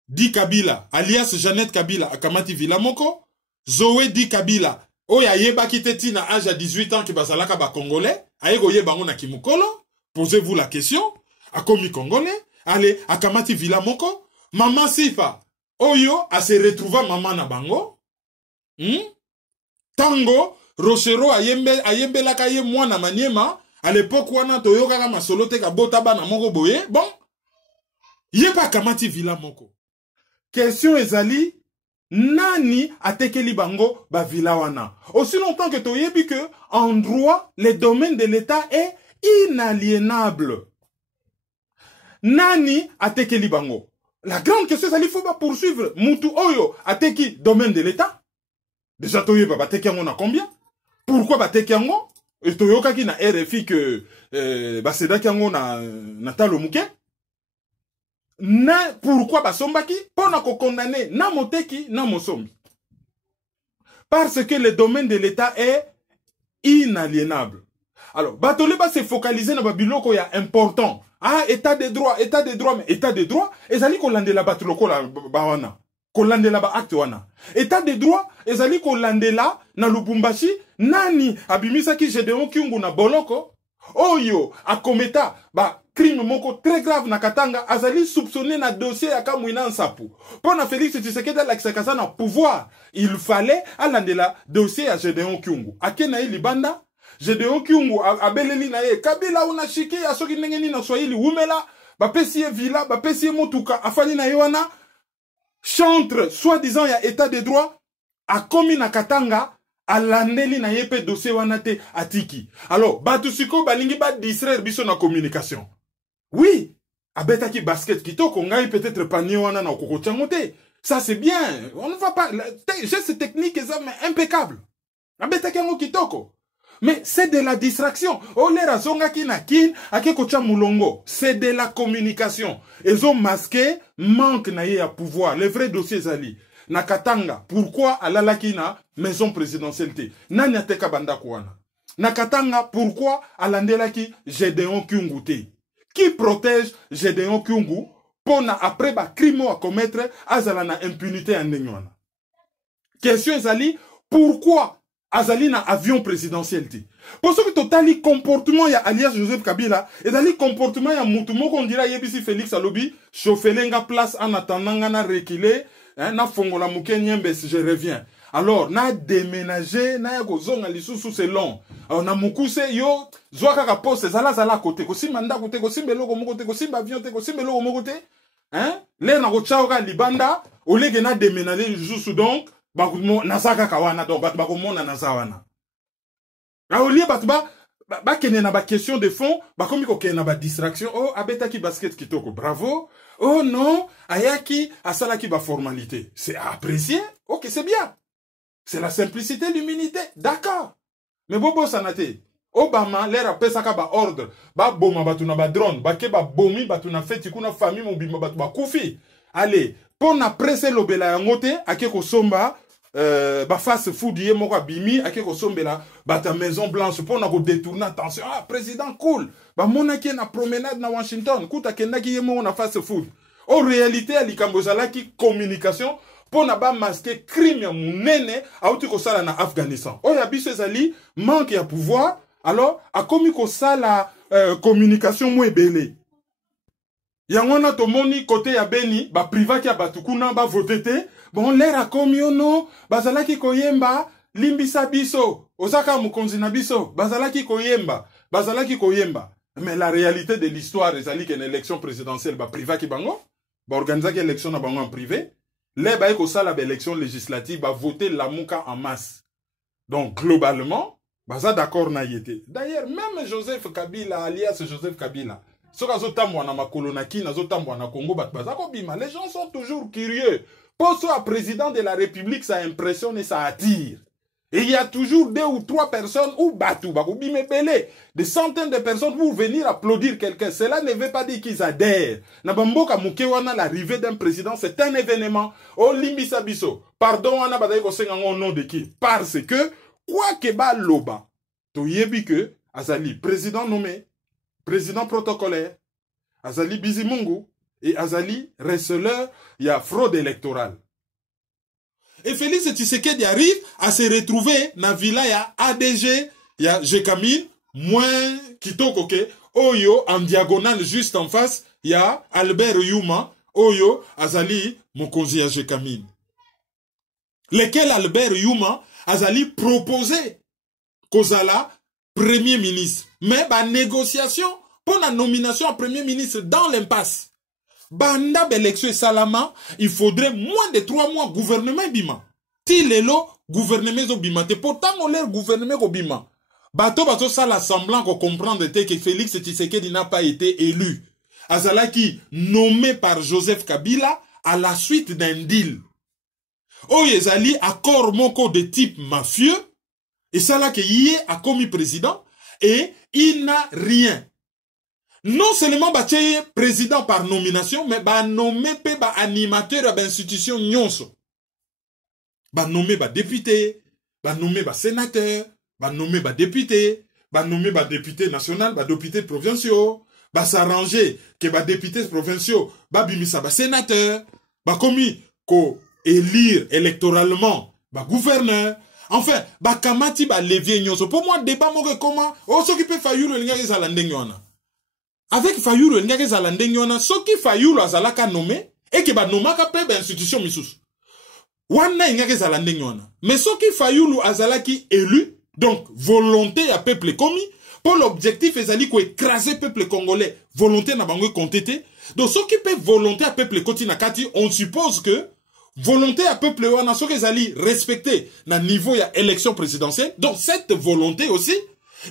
Di Kabila, alias Jeannette Kabila akamati villa moko, Zoé Di Kabila, oya yeba kiteti na âge à 18 ans ki basalaka ba congolais, ayego yeba ngona kimukolo, posez-vous la question, akomi congolais, allez, akamati villa moko, maman Sifa, oyo, a se retrouva maman na bango, tango, Rochero ayembe laka ye mwana maniema, à l'époque wana toyoka kama solote ka botaba na moko boye, bon, yeba akamati villa moko. Question ezali, nani atekeli bango ba villa wana. Aussi longtemps que toyebi que en droit le domaine de l'État est inaliénable. Nani atekeli bango. La grande question c'est il faut pas poursuivre mutu oyo ateki domaine de l'État. Déjà toyeba bateki yango na combien? Pourquoi bateki yango? Et toyoka ki na RFI que basedaki yango na talo muke. Na pourquoi basombaki pona ko condamner na moteki na mosombi parce que le domaine de l'État est inaliénable. Alors batole ba se focaliser na babiloko ya important Ah, état de droit, mais état de droit, ezali kolandela batu lokola bawana. Kolandela ba acte wana. État de droit, ezali kolandela na Lubumbashi, nani abimisa ki Gédéon Kyungu na boloko, oyo akometa ba crime moko très grave na Katanga, azali soupçonné na dossier ya Kamwina Nsapu. Pona Félix Tshisekedi la na pouvoir, il fallait alandela dossier ya Gédéon Kyungu. Akena libanda, Gédéon Kyungu abeleli na ye, Kabila unashiki ya soki nengeni na Swahili, umela, bapesi villa, bapesi motuka, afani na yoana, chantre, soi-disant ya état de droit, a commis na Katanga, a landeli na yepe dossier wanate atiki. Alors, batusiko balingi ba distraire biso na communication. Oui, abetaki basket kitoko, ngai peut-être panier wana na okoko tchangote. Ça c'est bien, on ne va pas, geste technique mais impeccable. Abetaki yango kitoko. Mais c'est de la distraction. Olera zonga kinakin, ake kocha mulongo. C'est de la communication. Ils ont masqué, manque na ye à pouvoir. Les vrais dossiers zali. Na Katanga, pourquoi alalaki na maison présidentielle te? Nani ateka banda kouana. Na Katanga, pourquoi alandelaki Gédéon Kyungu te? Qui protège Gédéon Kyungu pona après ba crime à commettre azala na impunité en nengwana? Question zali, pourquoi azali na avion présidentiel te? Pour ce que totali comportement ya alias Joseph Kabila, et dali comportement ya mutumo qu'on dira yebisi Félix Alobi, chauffelenga place en attendant na reculer, hein, na fongola muke nyembes, je reviens. Alors, na déménager, na ya gozonga lisusu c'est long. Alors, na mukuse yo, zwaka ka poste, zala kote, kosimba nda kote, kosimba logo moko te, kosimba avion te, kosimba logo moko te, hein? Le na kochaoka libanda, olege na déménager lisusu donc, bakumo nazaka kawana donc bakomona nazawana. A olie batba ba kene na ba question de fond, bakomi ko kene na ba distraction. Oh abetaki basket kitoko, bravo. Oh non, ayaki asalaki ba formalité. C'est apprécié. OK, c'est bien. C'est la simplicité, l'humilité. D'accord. Mais bobo sanate. Obama l'air pesaka ba ordre, ba boma batuna ba drone, ba ke ba bomi batuna feti kuna famille mobima batu ba kufi. Allez, pour na presser l'obela yangote, ake ko somba ba face food ye moko bimi ake ko sombela bata Maison Blanche pour na ko détourner attention. Ah président cool. Ba monaki na promenade na Washington, kuta kendaki ye moko na face food. En réalité alikambo zalaki communication pour na ba masquer crime ya munene auti ko sala na Afghanistan. O ya biso ezali manque ya pouvoir. Alors a komi ko sala communication mo ebele. Yangona tomoni côté ya Beni ba privat ya batukuna ba votete. Bon, l'air a commis no, bazalaki koyemba, limbisa biso, osaka mukonzi na biso, bazalaki koyemba. Mais la réalité de l'histoire, c'est qu'une élection présidentielle, ba priva ki bango, ba organiser une élection na bango en privé, les ba eko sala ba élection législative, ba voter la mouka en masse. Donc, globalement, baza d'accord na yete. D'ailleurs, même Joseph Kabila, alias Joseph Kabila, soka zotambwa na makolonaki, na zotambwa na Congo, bazako bima, les gens sont toujours curieux. Poste à président de la République, ça impressionne et ça attire. Et il y a toujours 2 ou 3 personnes ou batou, des centaines de personnes pour venir applaudir quelqu'un. Cela ne veut pas dire qu'ils adhèrent. Nabamboka Mukewana, l'arrivée d'un président, c'est un événement. Oh Limbisa Biso, pardon, on a au nom de qui? Parce que, quoi que ba loba, to yebi que, Azali, président nommé, président protocolaire, Azali Bizimungu, et Azali, receleur, il y a fraude électorale. Et Félix Tshisekedi arrive à se retrouver dans la villa, il y a ADG, il y a Jekamil, moins Kitoko, Oyo, en diagonale, juste en face, il y a Albert Yuma, Oyo, Azali, Mokonzi à Jekamil. Lequel Albert Yuma, Azali proposé Kozala, premier ministre. Mais, bah, négociation, pour la nomination à premier ministre dans l'impasse. Banda l'élection et Salama, il faudrait moins de 3 mois gouvernement bima. Ti lelo gouvernement bima. Pourtant on leur gouvernement bima. Bato ça l'assemblant qu'on comprendre que Félix Tshisekedi n'a pas été élu. Azalaki nommé par Joseph Kabila à la suite d'un deal. Oyezali accord moko de type mafieux et ça là que yé a commis président et il n'a rien. Non seulement bah président par nomination, mais bah nommé bah animateur à institution nyonso. Bah nommé bah député, bah nommé bah sénateur, bah nommé bah député national, bah député provinciaux, ba s'arranger que ba députés provinciaux ba bimisa ba sénateur ba komi ko élire électoralement ba gouverneur. Enfin, ba kamati ba levier nyonso. Pour moi, débat moke comment oh ce qui peut Fayulu linga ezala ndenge wana. Avec Fayulu linga ezala ndenge wana, ce qui Fayulu azalaka nommé et que ba nomaka pe ba institution misusu. Wana linga ezala ndenge wana. Mais ce qui Fayulu azalaki élu, donc volonté à peuple commis, pour l'objectif ezali ko écraser peuple congolais, volonté na bango contete. Donc ce qui peut volonté à peuple koti na kati, on suppose que volonté à peuple wana soki ezali respecter na niveau ya élection présidentielle. Donc cette volonté aussi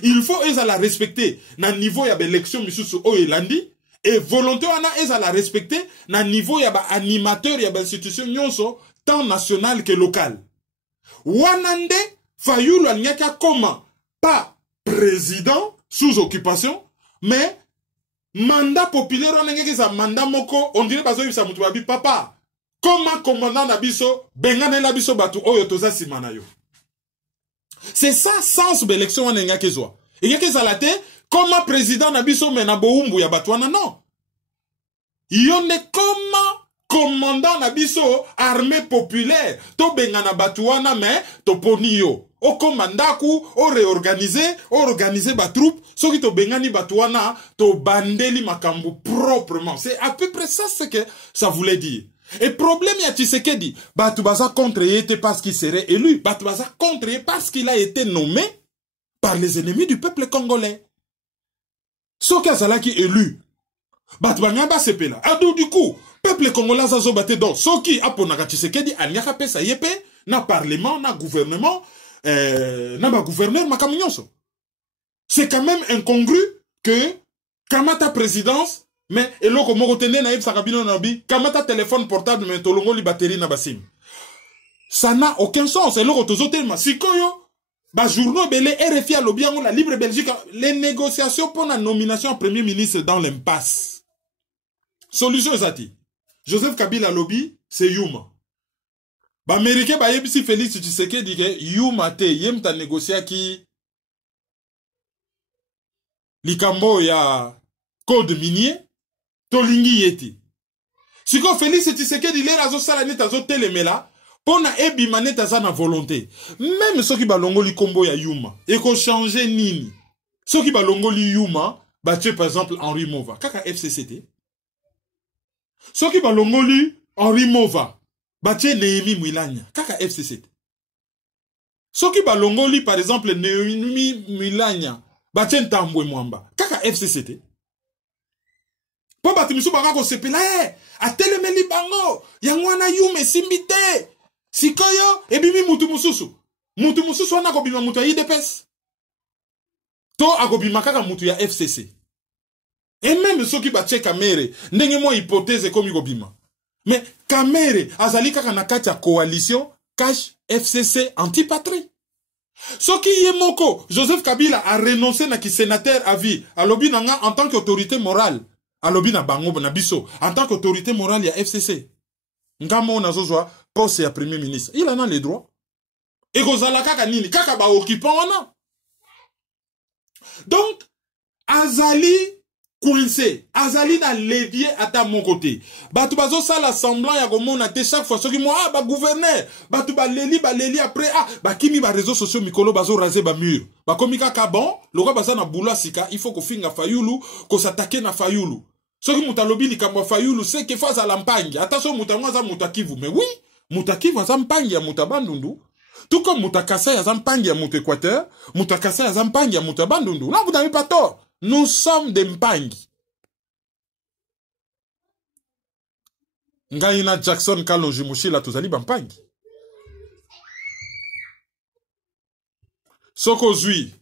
il faut ezala respecter na niveau ya élection misusu o elandi et volonté wana ezala respecter na niveau ya ba animateur ya ba institution nyonso tant national que local. Wanande Fayulu alingaka comment pas président sous occupation mais mandat populaire wana ngeki za mandat moko on dirait bazo yisa mutu babi papa. Comment commandant Nabiso, Bengane Nabiso Batu, Oyo Toza Simanayo. C'est ça, sens de l'élection en Engakezwa. Et y'a que ça la tête, comment président Nabiso Menaboumbu ya Batouana, non. Y'en est comment commandant Nabiso, armée populaire, to Bengana Batouana, mais to Ponio. Au commandaku, au organiser ba troupe, ce qui to Bengani Batouana, to bandeli makambu proprement. C'est à peu près ça ce que ça voulait dire. Et problème y a Tshisekedi, Batubaza contre était parce qu'il serait élu, Batubaza contre parce qu'il a été nommé par les ennemis du peuple congolais. Soka Zalaki élu, Batubanyaba sepela. Ado du coup, peuple congolais zazo baté donc, Soki aponaka Tshisekedi anyaka pesa yepe na parlement, na gouvernement, na ba gouverneur makamunyonso. C'est quand même incongru que Kamata présidence mais eloko moko tende na yebisa kabino nabi kamata téléphone portable mais tolongo li batterie na basim. Ça n'a aucun sens. Eloko tozotelma sikoyo ba journaux belé RFI alobi yango la Libre Belgique les négociations pour la nomination en premier ministre dans l'impasse. Solution ezati. Joseph Kabila lobby c'est Yuma. Ba américain ba yebisi Félix Tshisekedi ke Yuma te yemta négocier ki likambo ya code minier Tolingi yeti. Siko Félix Tshisekedi lera zo sala neta zo telemela pona ebi maneta za na volonté. Même ceux qui balongoli kombo ya Yuma et ko changer nini. Ceux qui balongoli Yuma ba tu par exemple Henri Mova kaka FCCT. Ceux qui balongoli Henri Mova ba tu Néhémie Mwilanya kaka FCCT. Ceux qui balongoli par exemple Néhémie Mwilanya ba tu Ntambwe Mwamba kaka FCCT. Po batimisu banga ko sepela a telemeli bango yangwana Yume simbite sikoyo ebimi mutu mususu wana ko bima mutu ya IDPS to akobima kaka mutu ya FCC et même ceux qui bache Kamere ndenge mo hypothèse comme ko bima mais Kamere azali kaka na kati ya coalition cash FCC antipatrie. Soki yemoko Joseph Kabila a renoncé na ki sénateur à vie à lobi nanga en tant qu'autorité morale. Alobi na bango na biso en tant qu'autorité morale ya FCC. Ngamo na zozwa poste ya premier ministre. Il en a les droits. Et kozala kaka nini kaka ba occupant wana. Donc azali coincé, azali na levier ata mon côté. Batu bazo sala semblant ya komona te chaque fois soki moi ba gouverneur, batu ba leli après ba kimi ba réseaux sociaux mikolo bazo raser ba mur. Ba komika ka bon, loka baza na boulot sika, il faut ko finga Fayulu, ko s'attaquer na Fayulu. Soki mutalobi likambo Fayulu c'est que face à l'ampangi. Attention mutamwa za mutakivu, mais oui, mutakivu za mpangi ya mutabandundu. Tout comme mutakasa ya za mpangi ya mutéquateur, mutakasa ya za mpangi ya mutabandundu. Là vous n'avez pas tort. Nous sommes des mpangi. Ngaina Jackson Kalonji Mushila tuzali bampangi. Soko zui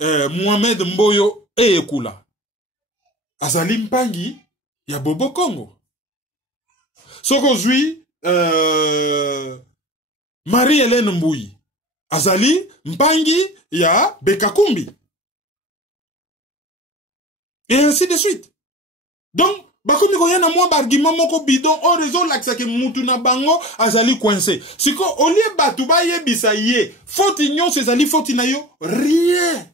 Mohamed Mboyo Ekula azali mpangi ya Bobo Congo. Soko zui Marie-Hélène Mbouyi azali mpangi ya Bekakumbi. Et ainsi de suite. Donc, bakomi koyana mwa bargument moko bidon o raison laksa ke mutu na bango azali coincé. Siko olie batu ba yebisa ye, faute nyon sezali faute na yo, rien.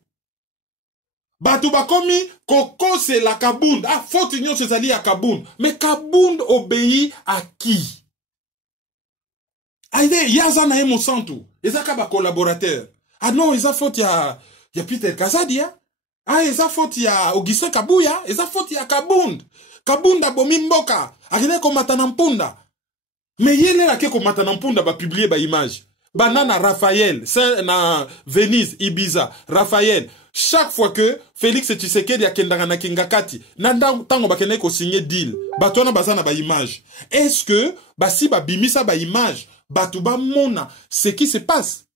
Batu bakomi koko c'est la Kabound. Ah, faute union c'est ali à Kabound. Mais Kabound obéit à qui? Aïe, yaza na emo santu. Eza ka ba collaborateur. Ah non, eza faute ya Peter Kazadia. Ah, eza faute ya Augustin Kabuya. Eza faute ya Kabound. Kabound abomi mboka. Akile ko matanampunda. Mais yele la ke ko matanampunda ba publier ba image. Banana Raphaël, c'est na Venise, Ibiza, Raphaël. Chaque fois que Félix Tshisekedi akendanga na Kingakati, nanda tango bakene ko signer deal, batona bazana ba image. Est-ce que si ba bimisa ba image, batu ba mona ce qui se passe?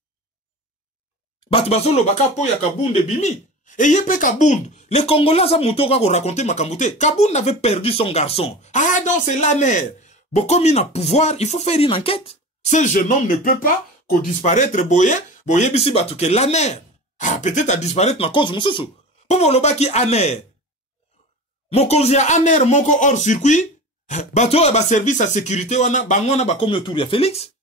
Batu bazolo baka po ya Kabound bimi. Et yepe Kabound, les Congolais ça muto ka ko raconter makamute. Kabound avait perdu son garçon. Ah non, c'est la mère. Bon comme il a pouvoir, il faut faire une enquête. Ce jeune homme ne peut pas qu'on disparaître boye bisi batu ke la mère. Ah, peut-être à disparaître na cause mosusu. Popo loba ki aner. Mokonzi ya aner moko hors circuit. Bato ba service à sécurité wana bangona ba komi autour ya Félix.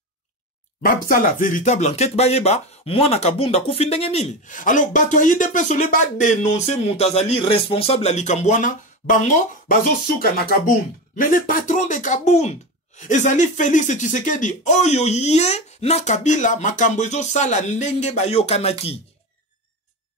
Ba ça la véritable enquête ba yeba mwana Kabunda kufi ndenge nini. Alors bato yi de pesole ba dénoncer Mutazali responsable à Likambwana bango bazo suka na Kabound. Mais les patrons de Kabound ezali Félix Tshisekedi oyo ye na Kabila makambo ezo sala ndenge bayokanaki.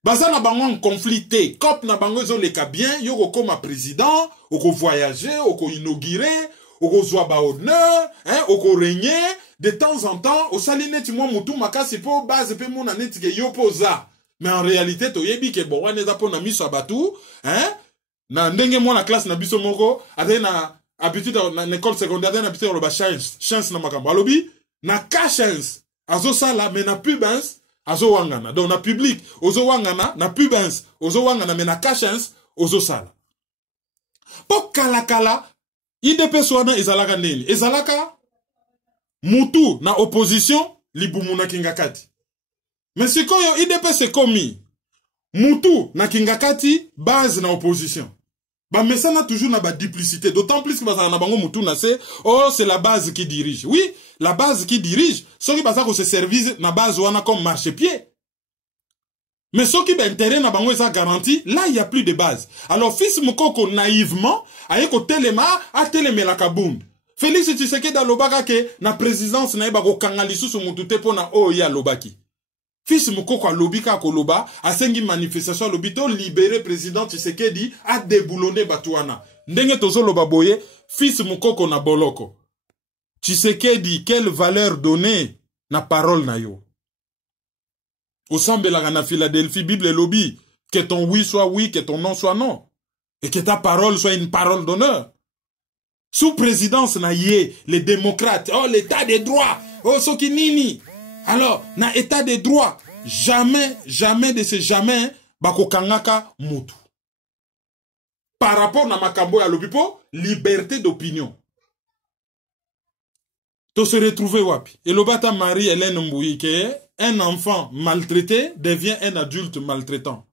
Baza na bango en conflit cop na bango zo leka bien yoko koma président oko voyager oko inaugurer oko zwa ba honneur oko régner de temps en temps au salineti mo mutu makasi po base pe mona neti ke yopoza mais en réalité to yebi ke bon wana za pona miso abatu na ndenge mo na classe na biso moko ade na habitude na école secondaire na habitude lo ba chance na makambo alobi na ka chance azo sala mais na pubens azo wangana donc na public ozo wangana na pubens ozo wangana mais na kachance ozo sala po kala IDP swana ezalaka nini ezalaka mutu na opposition libumu na Kingakati mais sikoyo IDP c'est komi mutu na Kingakati base na opposition ba mesana toujours na ba duplicité d'autant plus que bazana na bango mutu na c'est oh c'est la base qui dirige oui la base qui dirige ceux qui bazako se service na base wana comme marchepied mais ceux qui ba intérêt na bango eza garanti là il y a plus de base alors fils mukoko naïvement ayeko telema a telemela Kabound Félix Tshisekedi alobaka ke na présidence na yeba ko kanga lisusu mutu te pona o ya lobaki fils mukoko alobika koloba asengi manifestation lobito libérer président Tshisekedi a déboulonné batuana ndenge tozoloba boye fils mukoko na boloko Tshisekedi quelle valeur donner na parole na yo osambelaka na Philadelphie Bible lobby que ton oui soit oui que ton non soit non et que ta parole soit une parole d'honneur sous présidence na yé les démocrates oh l'état des droits oh soki nini alors na état des droits jamais de ce jamais bako kangaka mutu par rapport na makambo ya lobipo liberté d'opinion to se retrouver wapi et lobata Marie-Hélène Mbouyi que un enfant maltraité devient un adulte maltraitant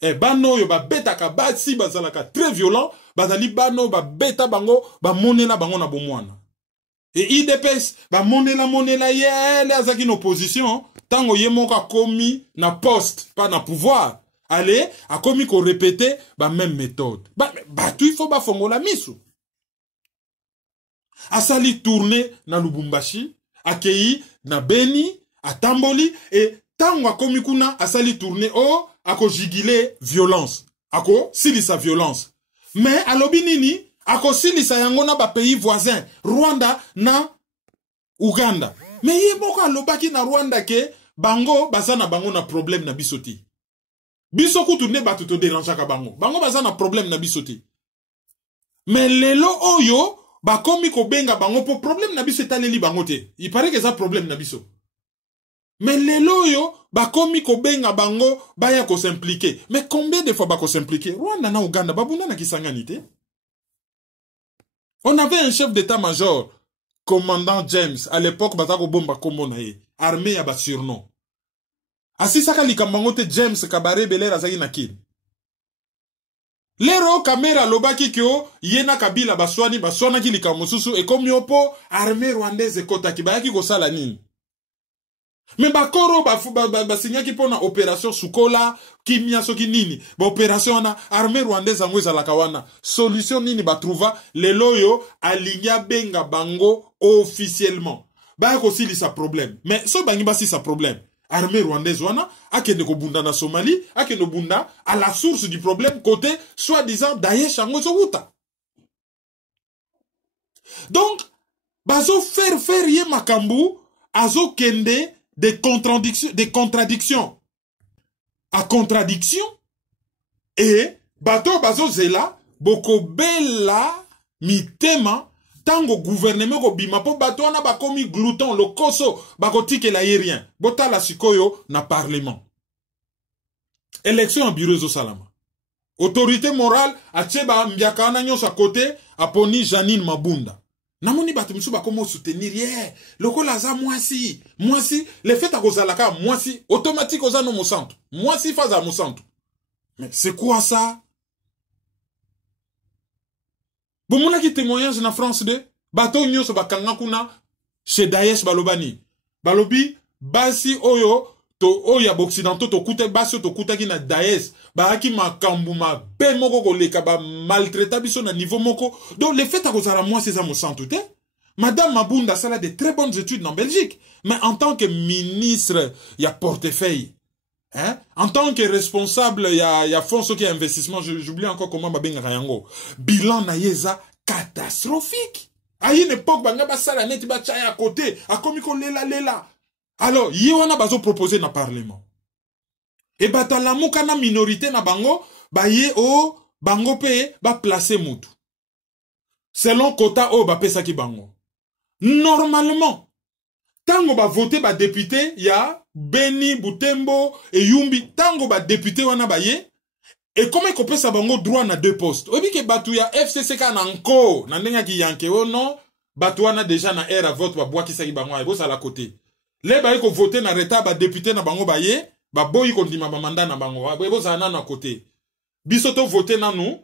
et bano yo ba betaka basi bazalaka très violent bazali bano ba beta bango ba monela bango na bomwana et IDPS ba monela yele azaki une opposition tango yemoka komi na poste pas na pouvoir allez a komi ko répéter ba même méthode ba tout il faut ba fongola misu asali tourner na Lubumbashi akei na Beni atamboli et tango akomi kuna asali tourner o ako jigile violence ako silisa violence mais alobi nini ako silisa yango na ba pays voisins Rwanda na Uganda mais yeboko alobaki na Rwanda ke bango bazana bango na problème na bisoti biso kutu ne batu to déranger ka bango bazana problème na bisoti mais lelo oyo bakomi ko benga bango pour problème na biso etaleli bango te il paraît que ça problème na biso mais lelo yo bakomi ko benga bango baya ko s'impliquer mais combien de fois bako s'impliquer Rwanda na Uganda babuna na kisangani te on avait un chef d'état-major commandant James à l'époque bazako bomba kombo na ye armée ya ba surnom asisaka likambango te James Kabare Belera zaki na kid lero kamera lobaki kyo yena Kabila baswana ki likambo susu e komi opo armée rwandaise ekota ki bayaki ko sala nini Mais bakoro basinyaki pona opération Sukola kimia soki nini ba opération na armée rwandaise angwe za lakawana solution nini ba trouva lelo yo alinya benga bango officiellement ba ko sili sa problème mais so bangi basi sa problème armée rwandaise wana akende ko bunda na Somalie akende bunda à la source du problème côté soi-disant Daesh angwe zo wuta. Donc bazo faire ye makambu azo kende des contradictions à contradiction et bato bazo zela boko bela mitema tango gouvernement ko bima po bato wana bakomi glouton le koso bakotike la rien bota la sikoyo na parlement élection en bureau zo salama autorité morale a tcheba mbiaka na nyonso à côté aponi Janine Mabunda. Namoni batu misuba comment soutenir yeah lokola za mwasi le fait à kozalaka mwasi automatique oza no mosantu mwasi faza mosantu mais c'est quoi ça bomona ki témoignage na France de bato nyonso bakanga kuna chez Daesh balobani balobi basi oyo to oya occidentaux to kuta basi to kuta ki na Daesh baaki makambu ma be moko koleka ba maltraita biso na niveau moko. Donc le fait à kozala mwasi za mosantu te. Madame Mabunda, ça a de très bonnes études en Belgique. Mais en tant que ministre, il y a portefeuille. Hein? En tant que responsable, il y a fonds qui investissement. J'oublie encore comment Babeng Rayango. Bilan na yeza catastrophique. À une époque, banga ba sala net ba chaya à côté. A komiko lela. Alors, yéwana bazo proposé na parlement. Et batala muka na minorité na bango, ba ye o bango pe ba placer mutu. Selon quota o ba pesa ki bango. Normalement, tango ba voter ba député, ya Beni, Butembo et Yumbi, tango ba député wana ba ye, et comment il peut sa bango droit na 2 postes. Obi ke batu ya FCC ka nanko, na ndenga ki yanke o non, batu wana déjà na air à vote ba bois ki sa ki bango ay bo sa la côté. Le ba ko voter na reta ba député na bango ba ye, ba boyi ko ndima ba mandat na bango, ba bo sa na côté. Bisoto voter na nou,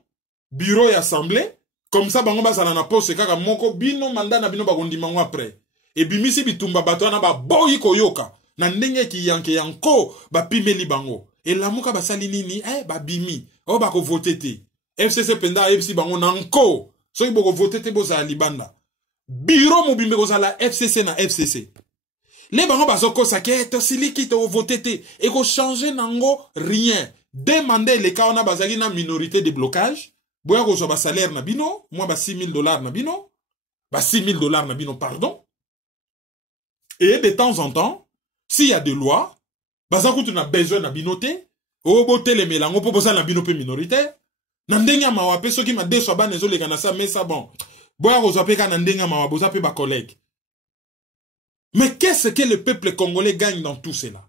bureau et assemblée. Comme ça, bango basala na poste kaka moko bino mandat na bino bagondi mango après. Et bimisi bitumba bato na ba boyi koyoka. Na ndenge ki yanke yanko ba pimeli bango. Et la muka basali nini ba bimi. O ba ko voter te. FCC penda FC bango nanko. So yi boko voter te boza libanda. Biro mo bimbe kozala FCC na FCC. Les bango bazoko sake to siliki to voter te. Et ko changer nango rien. Demander les cas on a bazali na minorité de blocage. Boya ko ba salaire na bino, moi ba $6,000 na bino, ba $6,000 na bino, pardon. Et de temps en temps, s'il y a des lois, baza kutu na besoin na binote, o bote le melango po boza na binope minoritaire, na ndenga mawape soki ma deso ba nezo leka na sa mais ça bon. Boya ko pe ka na ndenga mawape boza pe ba collègue. Mais qu'est-ce que le peuple congolais gagne dans tout cela?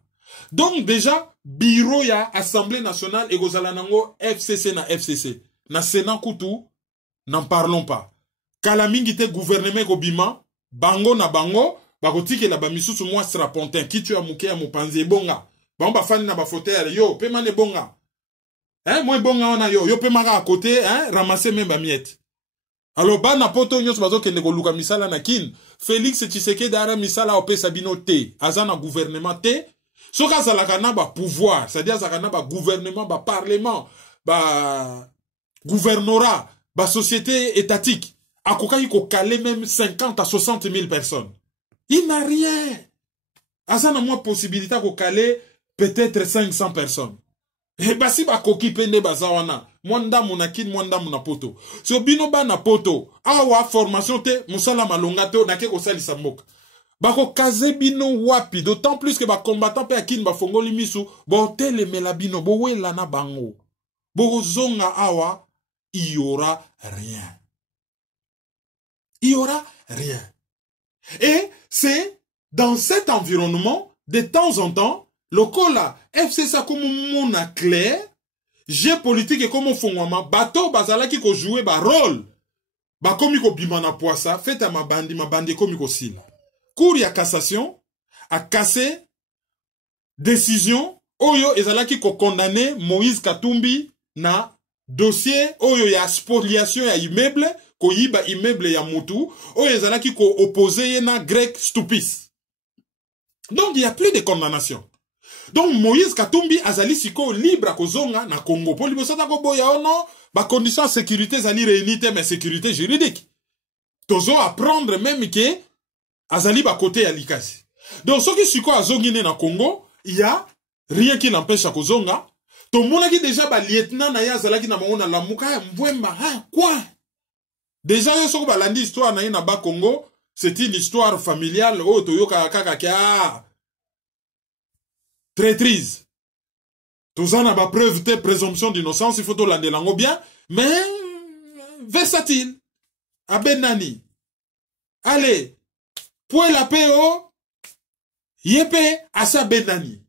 Donc déjà, bureau ya Assemblée nationale et gozala nango FCC na FCC. Na Sénat Koutou, n'en parlons pas. Kalamingi te gouvernement kobima, bango na bango, bakotike la bamisusu mwa strapontin, ki tu amuke ya mupanzi bonga. Bango bafani na bafotere, yo, pe mane bonga. Moi bonga wana yo pe maka à côté, ramasser même bamiette. Alors ba na poto nyos bazo kende ko luka misala na kin. Félix Tshisekedi dara misala ope sabino te, azana gouvernement te. Soka zalaka na ba pouvoir, c'est-à-dire zalaka na ba gouvernement, ba parlement, ba gouvernorat, ba société étatique, a koka ko calé même 50 à 60 000 personnes. Il n'a rien. Asa na moi possibilité ko calé peut-être 500 personnes. Et bah si ba koki pende bazawana, mwanda munakin mwanda munapoto. So bino ba na poto, awa formation te musala malonga te na ke ko salisa mboka. Bako kaze bino wapi, d'autant plus que ba combattant pe akin ba fongoli misu, bo tele melabino bo wela na bango. Bo zonga awa, il y aura rien. Il y aura rien. Et c'est dans cet environnement, de temps en temps, le cola, FCC comme mon clair, jeu politique et comme fongwama, bateau bazala qui ko jouer ba rôle. Ba komi ko bimana poisa, fait à ma bandi komi ko sila. Cour ya cassation, a cassé, décision, oyo ezala qui ko condamné Moïse Katumbi na dossier oyo ya spoliation ya immeuble ko yiba immeuble ya mutu oyo ezala ki ko opposé na grec stupis. Donc, il n'y a plus de condamnation. Donc, Moïse Katumbi azali siko libre à kozonga na Congo. Pour libosa na koboya ono, ba condition sécurité zali réunité, mais sécurité juridique. Tozo apprendre même que azali ba côté ya likasi. Donc, ce qui siko azongine na Congo, il y a rien qui l'empêche à kozonga. To mona ki déjà ba lieutenant na ya azalaki na mona la muka ya mbwemba, hein, quoi? Déjà, yo soko ba landi histoire na ye na ba Congo, c'est une histoire familiale, oh, toyoka kaka kia. Traîtrise. Tout ça n'a pas preuve de présomption d'innocence, il faut tout l'andelango bien, mais versatile. À Benani. Allez, pour la PO, yépé à sa Benani.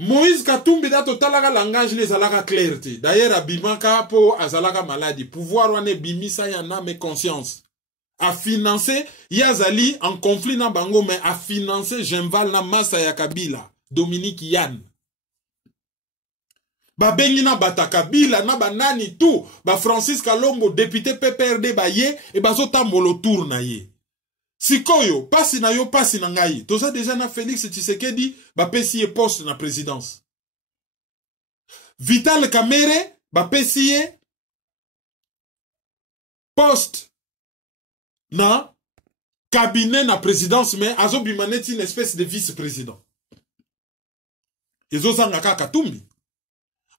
Moïse Katumbi da totalaga langage les alaka clarté. D'ailleurs, abimaka po azalaka maladie. Pouvoir wane bimisa yana me conscience. A financer Yazali en conflit na bango, mais a financer Jemval na Massa ya Kabila. Dominique Yann. Ba bengi na bata Kabila na banani tout. Ba Francis Kalombo, député PPRD ba ye, et ba zota molo tour na ye. Sikoyo, pasi na yo, pasi na ngai. Toza déjà na Félix Tshisekedi, ba pesi ye poste na présidence. Vital Kamerhe, ba pesi ye poste na cabinet na présidence, mais azo bimaneti une espèce de vice-président. Ezo zanga ka Katumbi.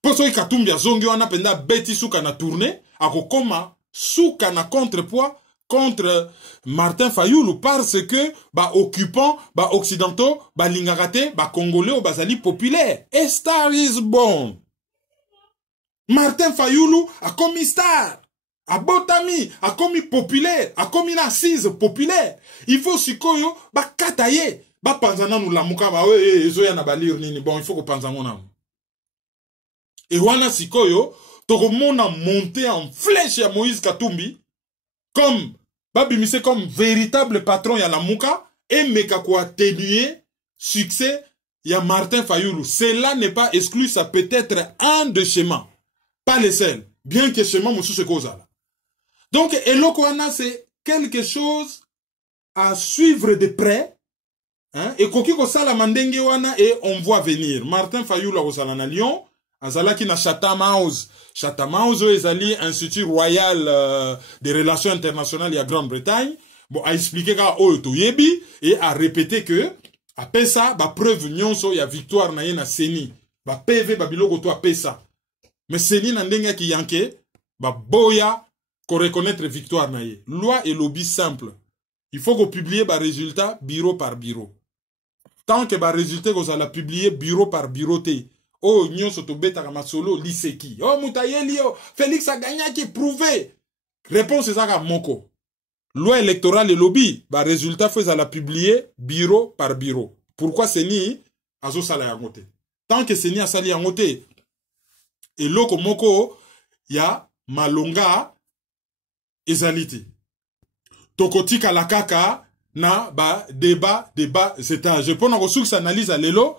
Poso yi Katumbi azongi wana penda beti suka na tourner, akokoma suka na contrepoids contre Martin Fayulu parce que ba occupants, ba occidentaux, ba lingakate, ba congolais ou bazali populaire. A star is born. Martin Fayulu a commis star. A botami, a commis populaire, a commis une assise populaire. Il faut sikoyo ba kataye. Ba panzana nou la muka ba we ezo ya na balir nini. Bon, il faut que panzango na. Et wana sikoyo toko mona monter en flèche ya Moïse Katumbi comme babimise comme véritable patron ya la muka et meka ko atténuer succès ya Martin Fayulu. Cela n'est pas exclu, ça peut être un de schémas, pas les seuls, bien que schéma musu se cause là. Donc eloko wana c'est quelque chose à suivre de près. Hein? Et koki ko sala mandenge wana et on voit venir. Martin Fayulu a sala na Lyon, azalaki na Chatham House. Chatham House ezali Institut Royal des Relations Internationales ya Grande-Bretagne. Bon, a expliqué ka oyo yebi et a répété que après ça ba preuve nyonso ya victoire na ye na Seni. Ba PV ba biloko to apé ça. Mais Seni na ndenge ki yanke ba boya ko reconnaître victoire na ye. Loi et lobby simple. Il faut qu'on publie ba résultat bureau par bureau. Tant que ba résultat qu'on a publié bureau par bureau te. Oh, nyon soto beta kama solo liseki. Oh, mutayeli yo. Félix a gagné qui prouvé. Réponse c'est ça ka moko. Loi électorale et lobby, ba résultat faut la publier bureau par bureau. Pourquoi c'est ni azo sala yangote. Tant que c'est ni asali yangote. Et loko moko ya malonga ezaliti. Tokotika la kaka na ba débat c'est je prends une analyse à l'élo.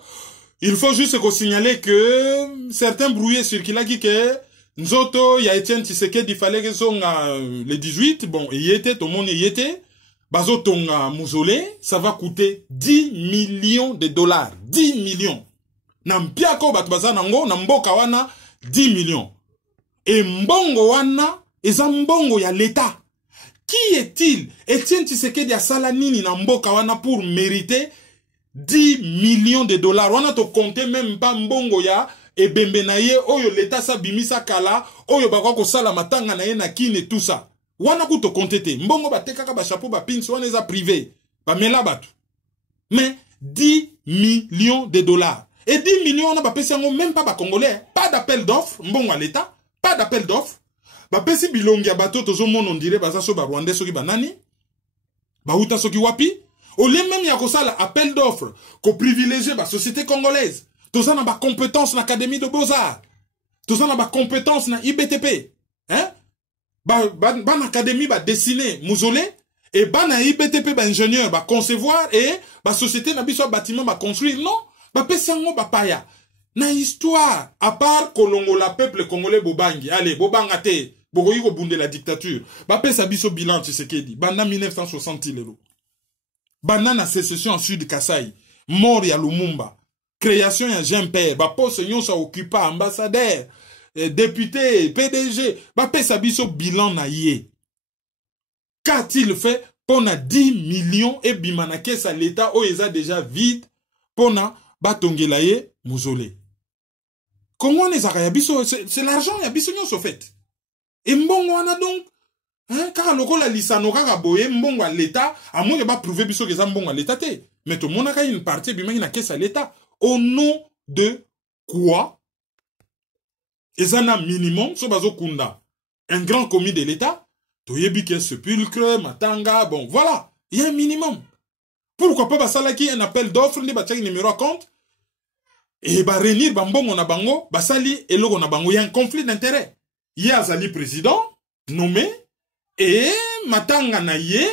Il faut juste signaler que certains brouillés circulent que Nzoto ya Etienne Tshisekedi il fallait que son le 18 bon il y était tout le monde y était bazo tonga mausolée ça va coûter 10 millions de dollars 10 millions na mpiako batu bazanango na mboka wana 10 millions et mbongo wana eza mbongo ya l'état. Qui est-il? Etienne Tshisekedi a sala nini na mboka wana pour mériter 10 millions de dollars. Wana to compter même pas mbongo ya ebembe na ye oyo l'état sa bimisa kala oyo bakwa ko sala matanga na ye na kine tout ça. Wana ku to compter te. Mbongo batekaka ba chapeau ba pins wana eza privé. Ba mela batu. Mais 10 millions de dollars. Et 10 millions on a ba pesi yango même pas ba congolais. Pas d'appel d'offre mbongo à l'état, pas d'appel d'offre. Ba pesi bilongi ya bato tozo mono on dirait baza so ba rwandais soki banani ba uta soki wapi au lieu même ya ko sala appel d'offres ko privilégier ba société congolaise toza na ba compétence na académie de beaux-arts toza na ba compétence na IBTP hein ba na académie ba dessiner mausolée et ba na IBTP ba ingénieur ba concevoir et ba société na biso bâtiment ba construire non ba pesango ba paya na histoire à part kolongola peuple congolais bobangi allez bobangate bokoyi ko bunde la dictature ba pesa biso bilan Tshisekedi banda 1960 lelo banda na sécession en Sud Kasai mort ya Lumumba, création ya Jean-Pierre, ba poste nyonso occupa ambassadeur, député, PDG, ba pesa biso bilan na ye. Qu'a-t-il fait pour na 10 millions et bimanake sa l'État o eza déjà vide pour na batongela ye muzole. Comment les a biso c'est l'argent ya biso nyonso fait. Et mbongo wana donc hein car lokola lisano kaka boye mbongo à l'État à moins que ba prouver biso que ça mbongo à l'État té. Mais tout le monde a une partie bimaki na caisse à l'État au nom de quoi? Ezana minimum so bazo kunda un grand commis de l'État. Toyebike Sepulcre, Matanga, bon, voilà, il y a un minimum. Pourquoi pas basalaki un appel d'offres, ni bataki numéro à compte, et ba renir bambongo na bango, basali elogo na bango, il y a un conflit d'intérêt. Il y a Azali président, nommé, et Matanga na ye,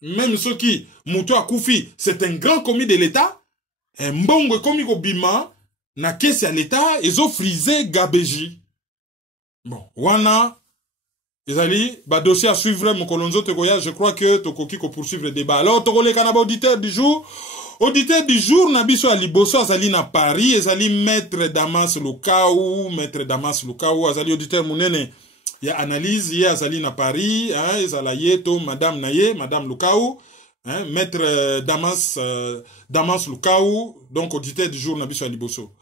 même ceux qui, Moutou Akoufi, c'est un grand commis de l'État, un mbongo komi ko bima, na kesi à l'État, ils ont frisé Gabeji. Bon, wana, Ezali, ba dossier à suivre, mon colonzo Tegoya, je crois que Tokoki ko poursuivre le débat. Alors, Togole Kanaba auditeur du jour, Nabiso Aliboso, Azali na Paris, Ezali maître Damas Lukaou, Azali auditeur Mounene, il y a analyse, il y a Azali na Paris, hein, Ezala Yeto, Madame Naye, Madame Lukaou, hein, maître Damas Lukaou, donc auditeur du jour, Nabiso Aliboso.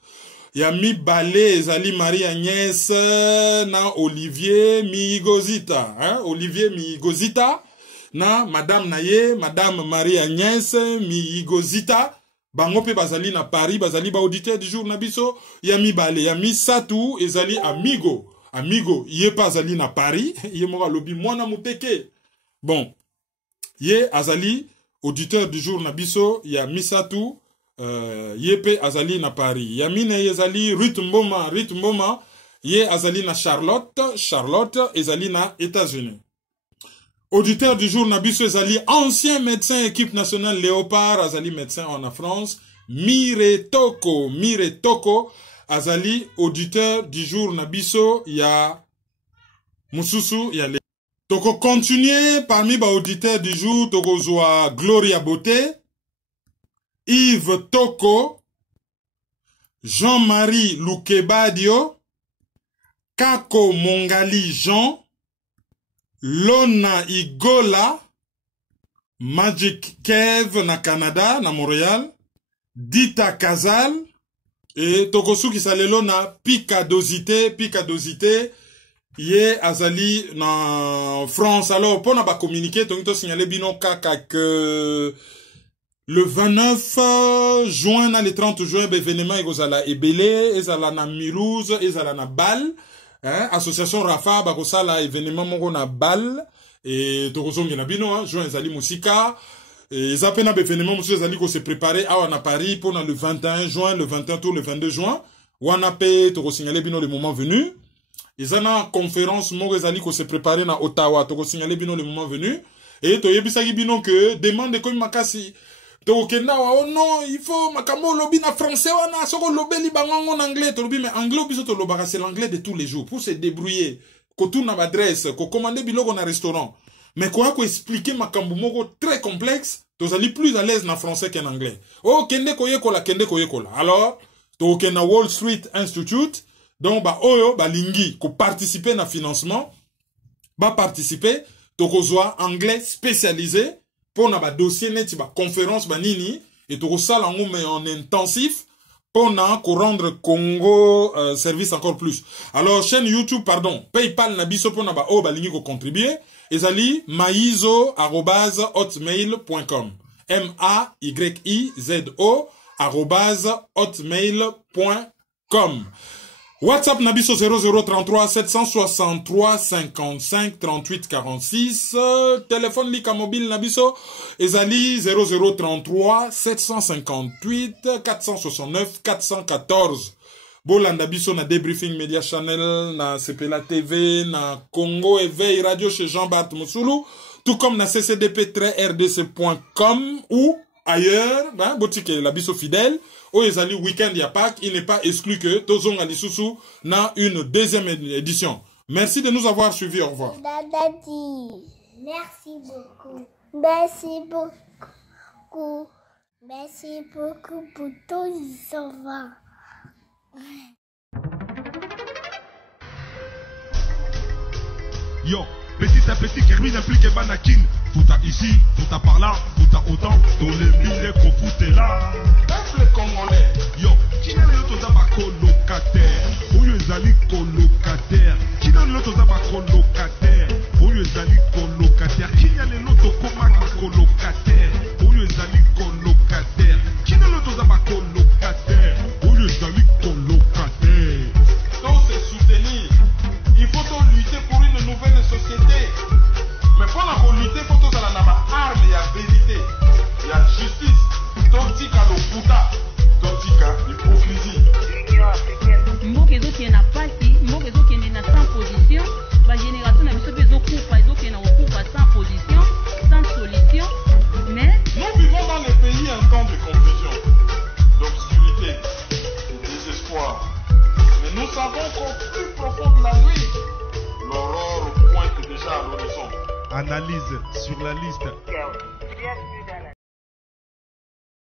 Yami Balé, Ezali Marie-Agnès, na Olivier Migozita, hein, Olivier Migozita, na Madame Naye, Madame Marie-Agnès Migozita, bangope bazali na Paris, bazali ba auditeur du jour nabiso, Yami Balé, Yami Satou, Ezali Amigo, yé pas azali na Paris, yé mora lobi mwana muteke. Bon, yé azali auditeur du jour nabiso, Yami Satou, Yepe azali na Paris. Yamine ezali Ruth Mboma, ye azali na Charlotte ezali na États-Unis. Auditeur du jour nabiso ezali ancien médecin équipe nationale Léopard, azali médecin en France. Mire Toko azali auditeur du jour nabiso ya Mususu ya le. Toko continuer parmi ba auditeur du jour toko zoa Gloria Beauté, Yves Toko, Jean-Marie Lukebadio, Kako Mongali Jean, Lona Igola, Magic Kev na Canada, na Montréal, Dita Kazal, et Tokosu qui salelo na Picadosité, ye azali na France. Alors, pour na ba communiquer, tonito signaler bino kaka que le 29 juin, le 30 juin, événement ezala ebele, ezala na Mirouze, ezala na Bal, hein, association Rafa, bakosala événement moko na Bal, et tokozongi na bino, hein, juin ezali musika, et ezapena événement musu ezali ko se préparer awa na Paris pour le 21 juin, le 21 tour, le 22 juin, wana pe tokosignale bino le moment venu, ezana conférence moko ezali ko se préparer na Ottawa, tokosignale bino le moment venu, et toyebisaki bino que demande comme makasi, donc, oh non, il faut makamo lobby na français wana soko lobeli bango en anglais to lobby mais anglais biso to lobaka c'est l'anglais de tous les jours pour se débrouiller ko tourna adresse ko commander biloko na restaurant mais quoi ko expliquer makambo moko très complexe to ali plus à l'aise na français qu'en anglais. Oh kende ko yekola alors to na Wall Street Institute donc ba oyo ba lingi ko participer na financement ba participer to ko zoa anglais spécialisé pour na ba dossier net ba conférence ba nini et to sala ngo mais en intensif pour na ko rendre Congo service encore plus. Alors chaîne YouTube pardon, PayPal na biso pour na ba o ba lingi ko contribuer ezali maizo@hotmail.com maizo@hotmail.com. WhatsApp Nabiso 0033 763 55 38 46. Téléphone Lika mobile Nabiso Ezali 0033 758 469 414. Bola Nabiso na Debriefing Media Channel, na CPLA TV, na Congo Éveil Radio chez Jean-Bart Moussoulou, tout comme na ccdp-rdc.com ou ailleurs, hein, boutique la biso fidèle, au Ezali Weekend ya Pâques, il n'est pas exclu que Tozong Ali Soussou n'a une deuxième édition. Merci de nous avoir suivis, au revoir. Dadadi, merci beaucoup. Merci beaucoup. Merci beaucoup pour tous les enfants. Yo, petit à petit, Kerwin implique Banakin. Tout à ici, tout à par là, tout à autant. Dans les mille qu'on fout là. Peuple congolais. Yo, qui n'a le tout à colocataire? Où les amis colocataires? Qui n'a le tout à colocataire? Où les amis colocataires? Qui n'a le tout à colocataire? Où les amis colocataires? Qui n'a le tout à colocataire? Où les amis colocataires? Donc c'est soutenir. Il faut donc lutter pour une nouvelle société. Mais pour la lutter, il faut que ça ait arme, il y a vérité, il y a justice. Totika le Bouddha, Totika l'hypocrisie. Mboka ezokende na pasi, mboka ezokende na sans position, ba génération na biso ezokufa, ezokende na kokufa sans position, sans solution. Mais nous vivons dans les pays un temps de confusion, d'obscurité, de désespoir. Mais nous savons qu'au plus profond de la nuit, l'aurore pointe déjà à l'horizon. Analyse sur la liste.